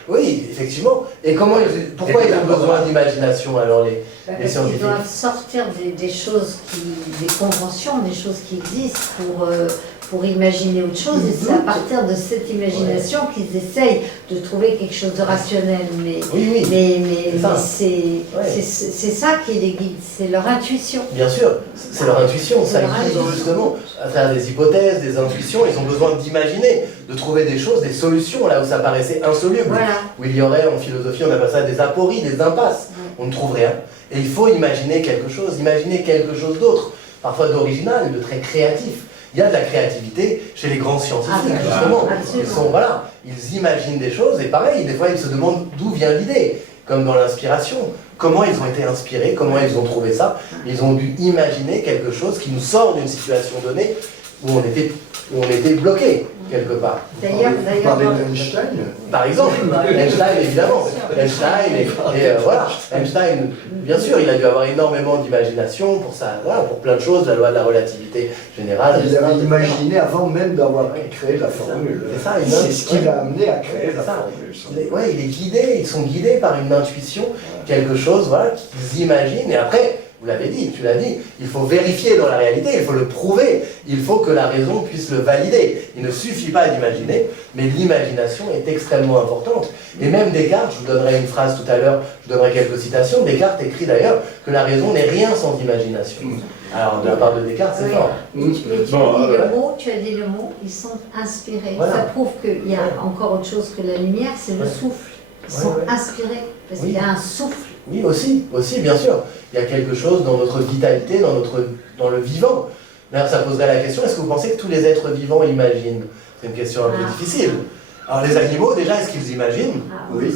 Oui, effectivement. Et pourquoi ils ont besoin d'imagination, alors, les Parce scientifiques? qu'ils doivent sortir des choses, des conventions, des choses qui existent pour imaginer autre chose. Et c'est à partir de cette imagination qu'ils essayent de trouver quelque chose de rationnel. Mais c'est ça qui les guide, c'est leur intuition. Bien sûr, c'est leur intuition, ça guide justement à travers des hypothèses, des intuitions. Ils ont besoin d'imaginer, de trouver des choses, des solutions là où ça paraissait insoluble. Voilà. Où il y aurait en philosophie, on appelle ça des apories, des impasses. On ne trouve rien. Et il faut imaginer quelque chose d'autre, parfois d'original, de très créatif. Il y a de la créativité chez les grands scientifiques, justement. Ils imaginent des choses, et pareil, des fois ils se demandent d'où vient l'idée, comme dans l'inspiration. Comment ils ont été inspirés, comment ils ont trouvé ça. Ils ont dû imaginer quelque chose qui nous sort d'une situation donnée où on était bloqué, quelque part. D'ailleurs, Einstein. Par exemple, Einstein, évidemment. Einstein, bien sûr, il a dû avoir énormément d'imagination pour ça, pour plein de choses, la loi de la relativité générale. Il avait imaginé avant même d'avoir créé la formule. C'est ce qui l'a amené à créer la formule. Il est guidé, ils sont guidés par une intuition, quelque chose qu'ils imaginent, et après, vous l'avez dit, tu l'as dit, il faut vérifier dans la réalité, il faut le prouver, il faut que la raison puisse le valider. Il ne suffit pas d'imaginer, mais l'imagination est extrêmement importante. Et même Descartes, je vous donnerai une phrase tout à l'heure, je vous donnerai quelques citations, Descartes écrit d'ailleurs que la raison n'est rien sans imagination. Alors de la part de Descartes, c'est fort. Tu as dit le mot, ils sont inspirés. Voilà. Ça prouve qu'il y a encore autre chose que la lumière, c'est le souffle. Ils sont inspirés, parce qu'il y a un souffle. Oui, aussi, bien sûr. Il y a quelque chose dans notre vitalité, dans le vivant. D'ailleurs, ça poserait la question, est-ce que vous pensez que tous les êtres vivants imaginent? C'est une question un peu difficile. Alors les animaux, déjà, est-ce qu'ils imaginent? Oui. Les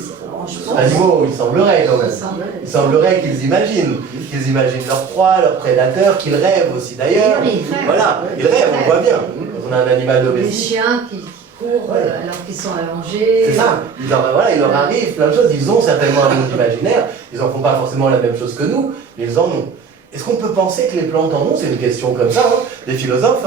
animaux, il semblerait quand même. Il semblerait qu'ils imaginent. Qu'ils imaginent leur proie, leurs prédateurs, qu'ils rêvent aussi d'ailleurs. Voilà, ils rêvent, on le voit bien. Quand on a un animal Les domestique. chiens qui courent alors qu'ils sont allongés. C'est ça. Il leur arrive plein de choses. Ils ont certainement un monde imaginaire. Ils n'en font pas forcément la même chose que nous, mais ils en ont. Est-ce qu'on peut penser que les plantes en ont? C'est une question comme ça, des philosophes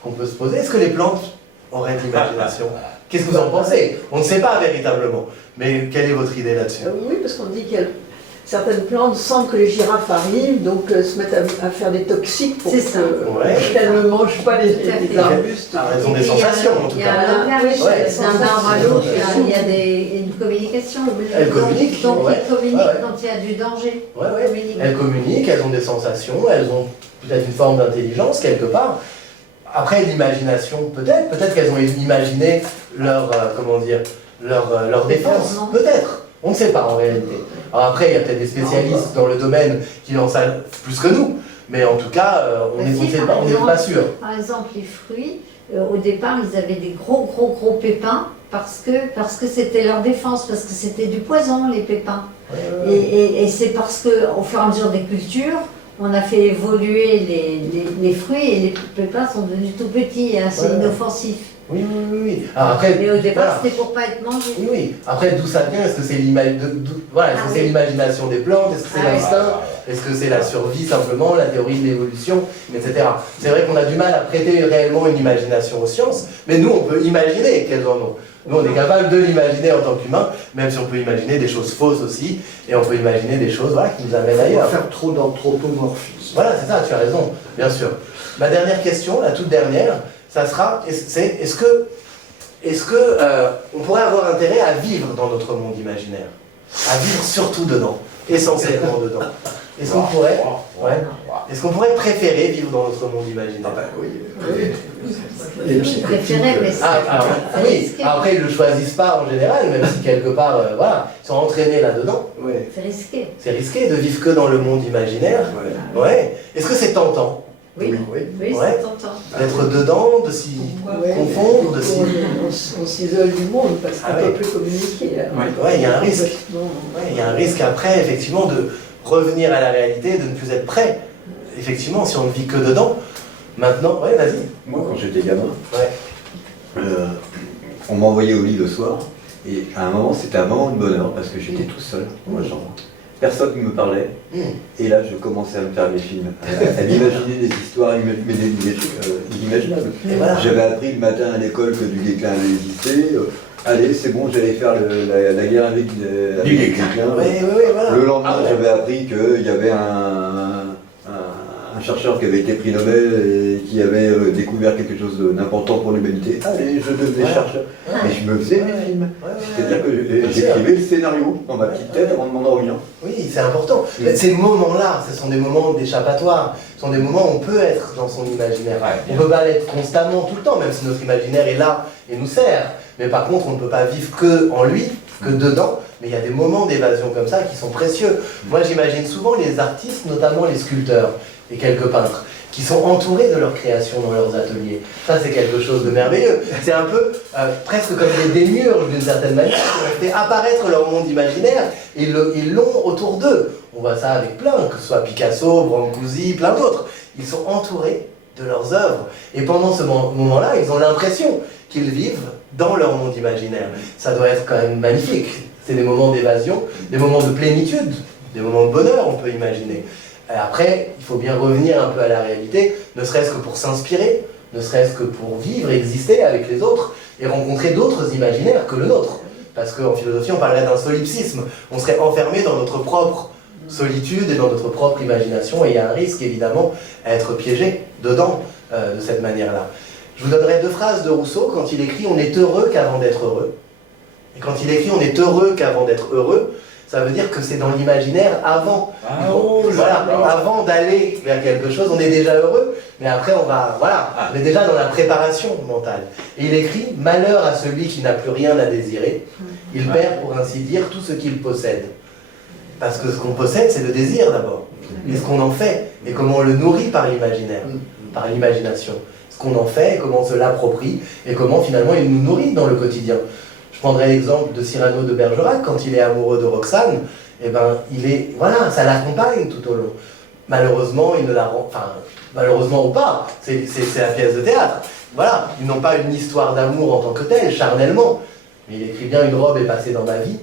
qu'on peut se poser. Est-ce que les plantes auraient de l'imagination? Qu'est-ce que vous en pensez? On ne sait pas véritablement. Mais quelle est votre idée là-dessus? Oui, parce qu'on dit qu'il y a certaines plantes sentent que les girafes arrivent, donc se mettent à faire des toxiques pour qu'elles ne mangent pas les arbustes. Elles ont des sensations en tout cas. D'un arbre à l'autre, il y a une communication. Elles communiquent. Donc ils communiquent quand il y a du danger. Elles communiquent, elles ont des sensations, elles ont peut-être une forme d'intelligence quelque part. Après, l'imagination, peut-être qu'elles ont imaginé leur défense, peut-être. On ne sait pas en réalité. Alors après, il y a peut-être des spécialistes dans le domaine qui en savent plus que nous, mais en tout cas, on n'est pas sûr. Par exemple, les fruits, au départ, ils avaient des gros pépins parce que c'était leur défense, parce que c'était du poison, les pépins. Et c'est parce qu'au fur et à mesure des cultures, on a fait évoluer les fruits et les pépins sont devenus tout petits et assez inoffensifs. Oui. Alors après, mais au départ, c'était pour pas être mangé. Oui. Après, d'où ça vient? Est-ce que c'est l'imagination des plantes? Est-ce que c'est l'instinct? Est-ce que c'est la survie simplement, la théorie de l'évolution, etc. C'est vrai qu'on a du mal à prêter réellement une imagination aux sciences, mais nous, on peut imaginer qu'elles en ont. Nous, on est capable de l'imaginer en tant qu'humain, même si on peut imaginer des choses fausses aussi, et on peut imaginer des choses qui nous amènent ailleurs. On va faire trop d'anthropomorphisme. Voilà, c'est ça, tu as raison, bien sûr. Ma dernière question, la toute dernière, ça sera, est-ce que on pourrait avoir intérêt à vivre dans notre monde imaginaire? À vivre surtout dedans, essentiellement dedans. Est-ce qu'on pourrait, est-ce qu'on pourrait préférer vivre dans notre monde imaginaire? Préférer, mais c'est après ils ne le choisissent pas en général, même si quelque part, ils sont entraînés là-dedans. C'est risqué. C'est risqué de vivre que dans le monde imaginaire. Est-ce que c'est tentant? Oui, c'est tentant. D'être dedans, de s'y confondre, de s'y... On s'isole du monde parce qu'on ne peut plus communiquer. Il y a un risque. Il y a un risque après, effectivement, de revenir à la réalité, de ne plus être prêt. Effectivement, si on ne vit que dedans. Maintenant, vas-y. Moi, quand j'étais gamin, on m'envoyait au lit le soir, et à un moment, c'était un moment de bonheur parce que j'étais tout seul dans ma chambre. Personne ne me parlait, et là je commençais à me faire mes films, à m'imaginer des histoires, des trucs inimaginables. J'avais appris le matin à l'école que du déclin allait exister. Allez, c'est bon, j'allais faire la guerre avec du déclin. Le lendemain, j'avais appris qu'il y avait un chercheur qui avait été prix Nobel et qui avait découvert quelque chose d'important pour l'humanité. Allez, je devenais chercheur. Et je me faisais mes films. C'est-à-dire que j'écrivais le scénario dans ma petite tête avant de m'endormir. Oui, c'est important. Ces moments-là, ce sont des moments d'échappatoire. Ce sont des moments où on peut être dans son imaginaire. On ne peut pas l'être constamment, tout le temps, même si notre imaginaire est là et nous sert. Mais par contre, on ne peut pas vivre que en lui, que dedans. Mais il y a des moments d'évasion comme ça qui sont précieux. Moi, j'imagine souvent les artistes, notamment les sculpteurs et quelques peintres, qui sont entourés de leur création dans leurs ateliers. Ça, c'est quelque chose de merveilleux. C'est un peu presque comme des démiurges, d'une certaine manière, qui ont fait apparaître leur monde imaginaire et ils l'ont autour d'eux. On voit ça avec plein, que ce soit Picasso, Brancusi, plein d'autres. Ils sont entourés de leurs œuvres. Et pendant ce moment-là, ils ont l'impression qu'ils vivent dans leur monde imaginaire. Ça doit être quand même magnifique. C'est des moments d'évasion, des moments de plénitude, des moments de bonheur, on peut imaginer. Après, il faut bien revenir un peu à la réalité, ne serait-ce que pour s'inspirer, ne serait-ce que pour vivre, exister avec les autres et rencontrer d'autres imaginaires que le nôtre. Parce qu'en philosophie, on parlerait d'un solipsisme. On serait enfermé dans notre propre solitude et dans notre propre imagination, et il y a un risque, évidemment, à être piégé dedans de cette manière-là. Je vous donnerai 2 phrases de Rousseau quand il écrit « On est heureux qu'avant d'être heureux ». Et quand il écrit « On est heureux qu'avant d'être heureux », ça veut dire que c'est dans l'imaginaire avant. Avant d'aller vers quelque chose, on est déjà heureux, mais après on est déjà dans la préparation mentale. Et il écrit « Malheur à celui qui n'a plus rien à désirer, il perd pour ainsi dire tout ce qu'il possède ». Parce que ce qu'on possède, c'est le désir d'abord. Et ce qu'on en fait, et comment on le nourrit par l'imaginaire, par l'imagination. Ce ce qu'on en fait, et comment on se l'approprie, et comment finalement il nous nourrit dans le quotidien. Je prendrai l'exemple de Cyrano de Bergerac, quand il est amoureux de Roxane, eh ben, voilà, ça l'accompagne tout au long. Malheureusement, il ne la rend, enfin, malheureusement ou pas, c'est la pièce de théâtre. Voilà, ils n'ont pas une histoire d'amour en tant que telle, charnellement, mais il écrit bien « Une robe est passée dans ma vie »,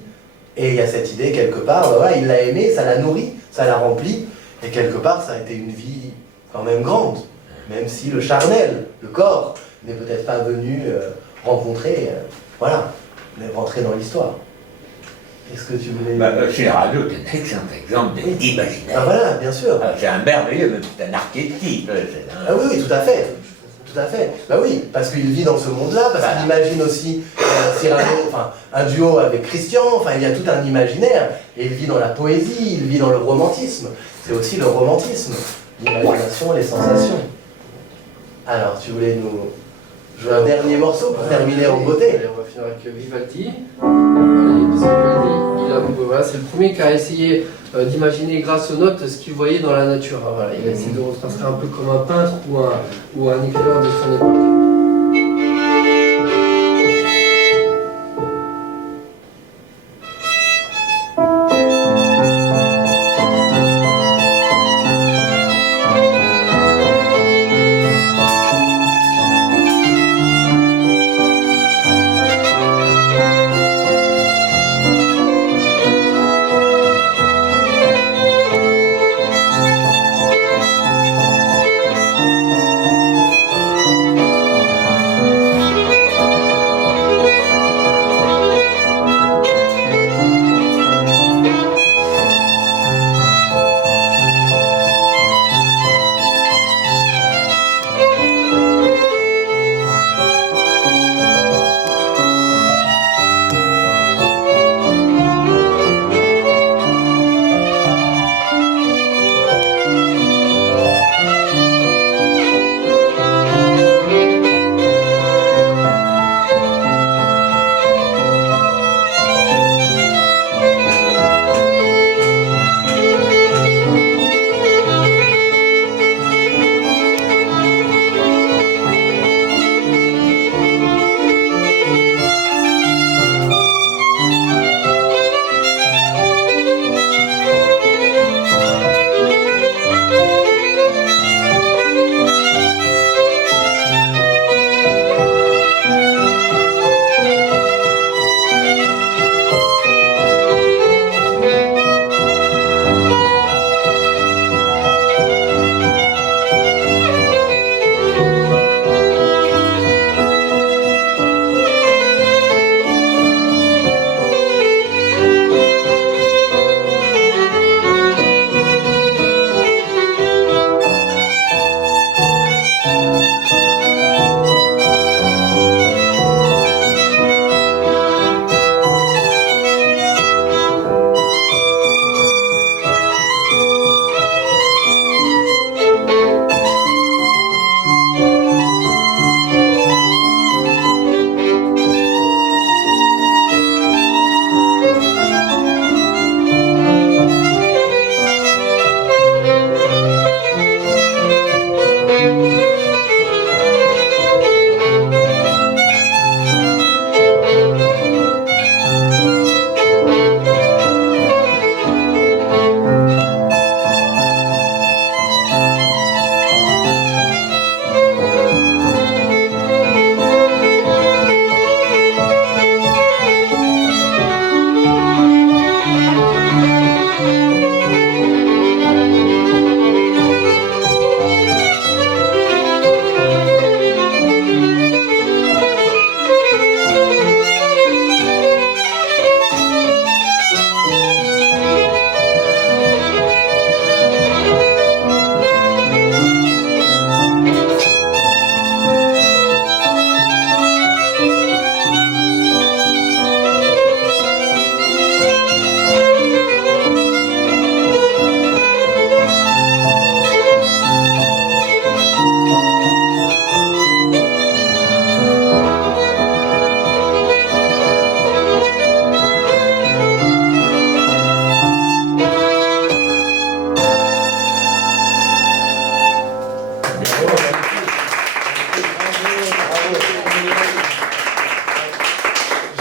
et il y a cette idée quelque part, voilà, il l'a aimée, ça l'a nourrie, ça l'a remplie, et quelque part, ça a été une vie quand même grande, même si le charnel, le corps, n'est peut-être pas venu rencontrer, voilà, mais rentrer dans l'histoire. Est-ce que tu voulais... Cyrano est un excellent exemple d'imaginaire. Ah voilà, bien sûr. C'est un merveilleux, même c'est un archétype. Ah oui, oui, tout à fait. Tout à fait. Bah oui, parce qu'il vit dans ce monde-là, parce qu'il imagine aussi Cyrano, enfin, un duo avec Christian, enfin, il y a tout un imaginaire. Et il vit dans la poésie, il vit dans le romantisme. C'est aussi le romantisme, l'imagination, les sensations. Alors, tu voulais nous jouer un dernier morceau pour terminer en beauté? Allez, on va finir avec Vivaldi. Allez, parce que Vivaldi, voilà, c'est le premier qui a essayé d'imaginer grâce aux notes ce qu'il voyait dans la nature. Voilà, il a essayé de retranscrire un peu comme un peintre ou un écrivain de son époque.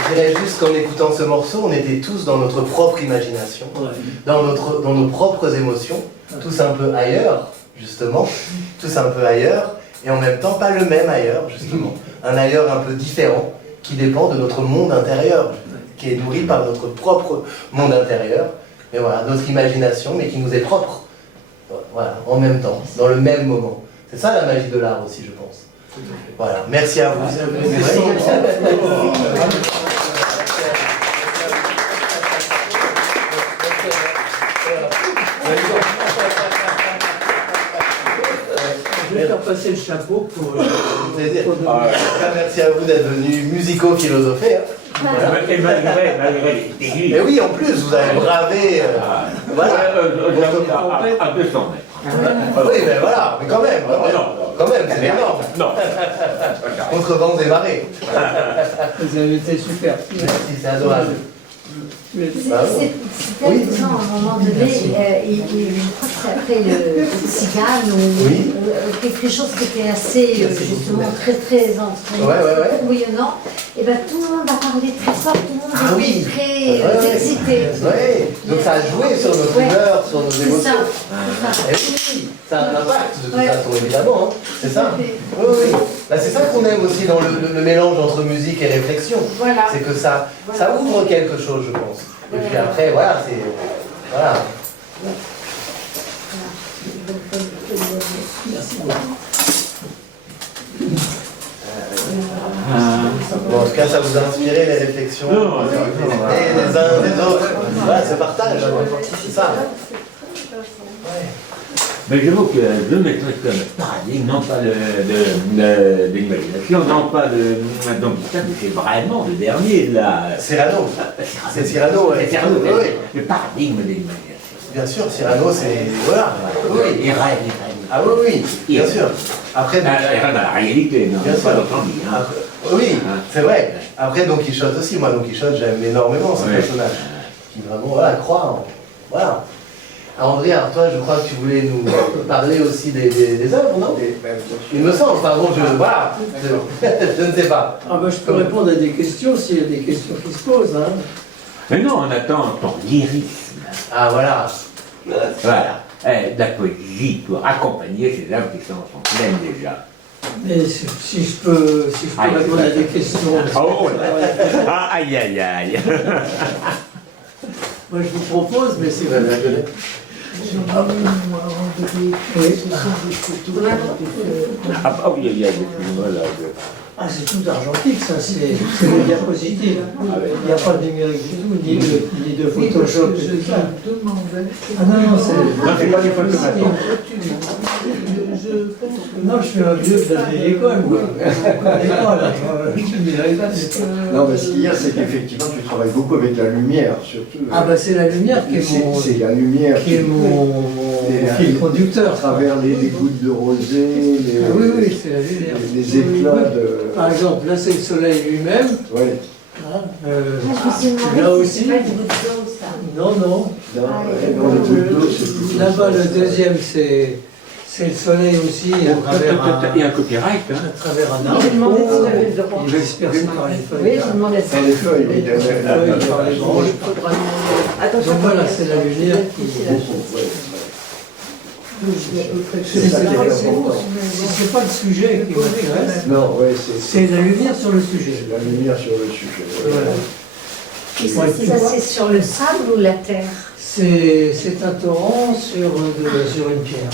Je dirais juste qu'en écoutant ce morceau, on était tous dans notre propre imagination, dans nos propres émotions, tous un peu ailleurs, justement, tous un peu ailleurs, et en même temps pas le même ailleurs, justement. Un ailleurs un peu différent, qui dépend de notre monde intérieur, qui est nourri par notre propre monde intérieur, mais voilà, notre imagination, mais qui nous est propre, voilà, en même temps, dans le même moment. C'est ça la magie de l'art aussi, je pense. Voilà, merci à vous. Je vais faire passer le chapeau pour... Merci à vous d'être venus musico-philosopher. Et malgré les aiguilles. Mais oui, en plus, vous avez bravé. Voilà. À 200 mètres. Oui, mais voilà, mais quand même. Quand même, c'est énorme. Non. Contre vents et marées. Vous avez été super. Merci, c'est adorable. C'est amusant à un moment donné, je crois que c'est après le Cigane ou quelque chose qui était assez, justement, très bouillonnant, et bien tout le monde a parlé très fort, tout le monde était très excité. Donc ça a joué sur nos humeurs, sur nos émotions. C'est ça. Et oui, ça a un impact de toute façon, évidemment. C'est ça. Oui. Bah, c'est ça qu'on aime aussi dans le mélange entre musique et réflexion. Voilà. C'est que ça ouvre quelque chose, je pense. Et puis après, voilà, c'est... Voilà. Bon, en tout cas, ça vous a inspiré les réflexions les uns des autres. Voilà, ce partage, c'est ça. Mais j'avoue que je mettrais comme paradigme, non pas de l'imagination, non pas de... Donc ça, c'est vraiment le dernier, là. Cyrano. C'est Cyrano, C'est Cyrano, oui. le paradigme de l'imagination. Bien sûr, Cyrano, c'est... Voilà. Oui. Il rêve. Ah oui, bien sûr. Après, il rêve dans la réalité, non, bien sûr. pas dans son lit. Oui, c'est vrai. Après, Don Quichotte aussi. Moi, Don Quichotte, j'aime énormément ce personnage. Qui vraiment, voilà, croit en... Voilà. André, alors toi, je crois que tu voulais nous parler aussi des œuvres, non? Il me semble, enfin bon, voilà, je ne sais pas. Ah ben, je peux répondre à des questions s'il y a des questions qui se posent. Hein. Mais non, on attend ton lyrisme. Ah voilà. Voilà. De la poésie pour accompagner ces œuvres qui sont pleines déjà. Mais si je peux répondre à des questions... Aïe. Moi, je vous propose, mais c'est... Ah, c'est tout argentique, ça, c'est le diapositive. Il n'y a pas de numérique du tout, ni de Photoshop. Ah non, c'est pas du Photoshop. Non, je suis un vieux de la vieille école, moi. Non, mais ce qu'il y a, c'est qu'effectivement, tu travailles beaucoup avec la lumière, surtout. Ah, bah c'est la lumière qui est mon... C'est la lumière qui est mon fil conducteur. À travers les gouttes de rosée, oui, c'est la lumière. Les éclats de... Par exemple, là, c'est le soleil lui-même. Oui. Là aussi. C'est pas du bout de dos, ça. Non. Là-bas, le deuxième, c'est le soleil aussi, à travers Il y a un copyright. à travers un arbre. Je demandais si j'avais le droit. Il va disperser par les feuilles. Oui, je demandais ça. Dans les feuilles, Par les branches. Attention, Donc voilà, c'est la lumière qui... C'est pas le sujet qui m'intéresse. Non, ouais, c'est la lumière sur le sujet. La lumière sur le sujet. Voilà. Et ça, c'est sur le sable ou la terre? C'est un torrent sur une pierre.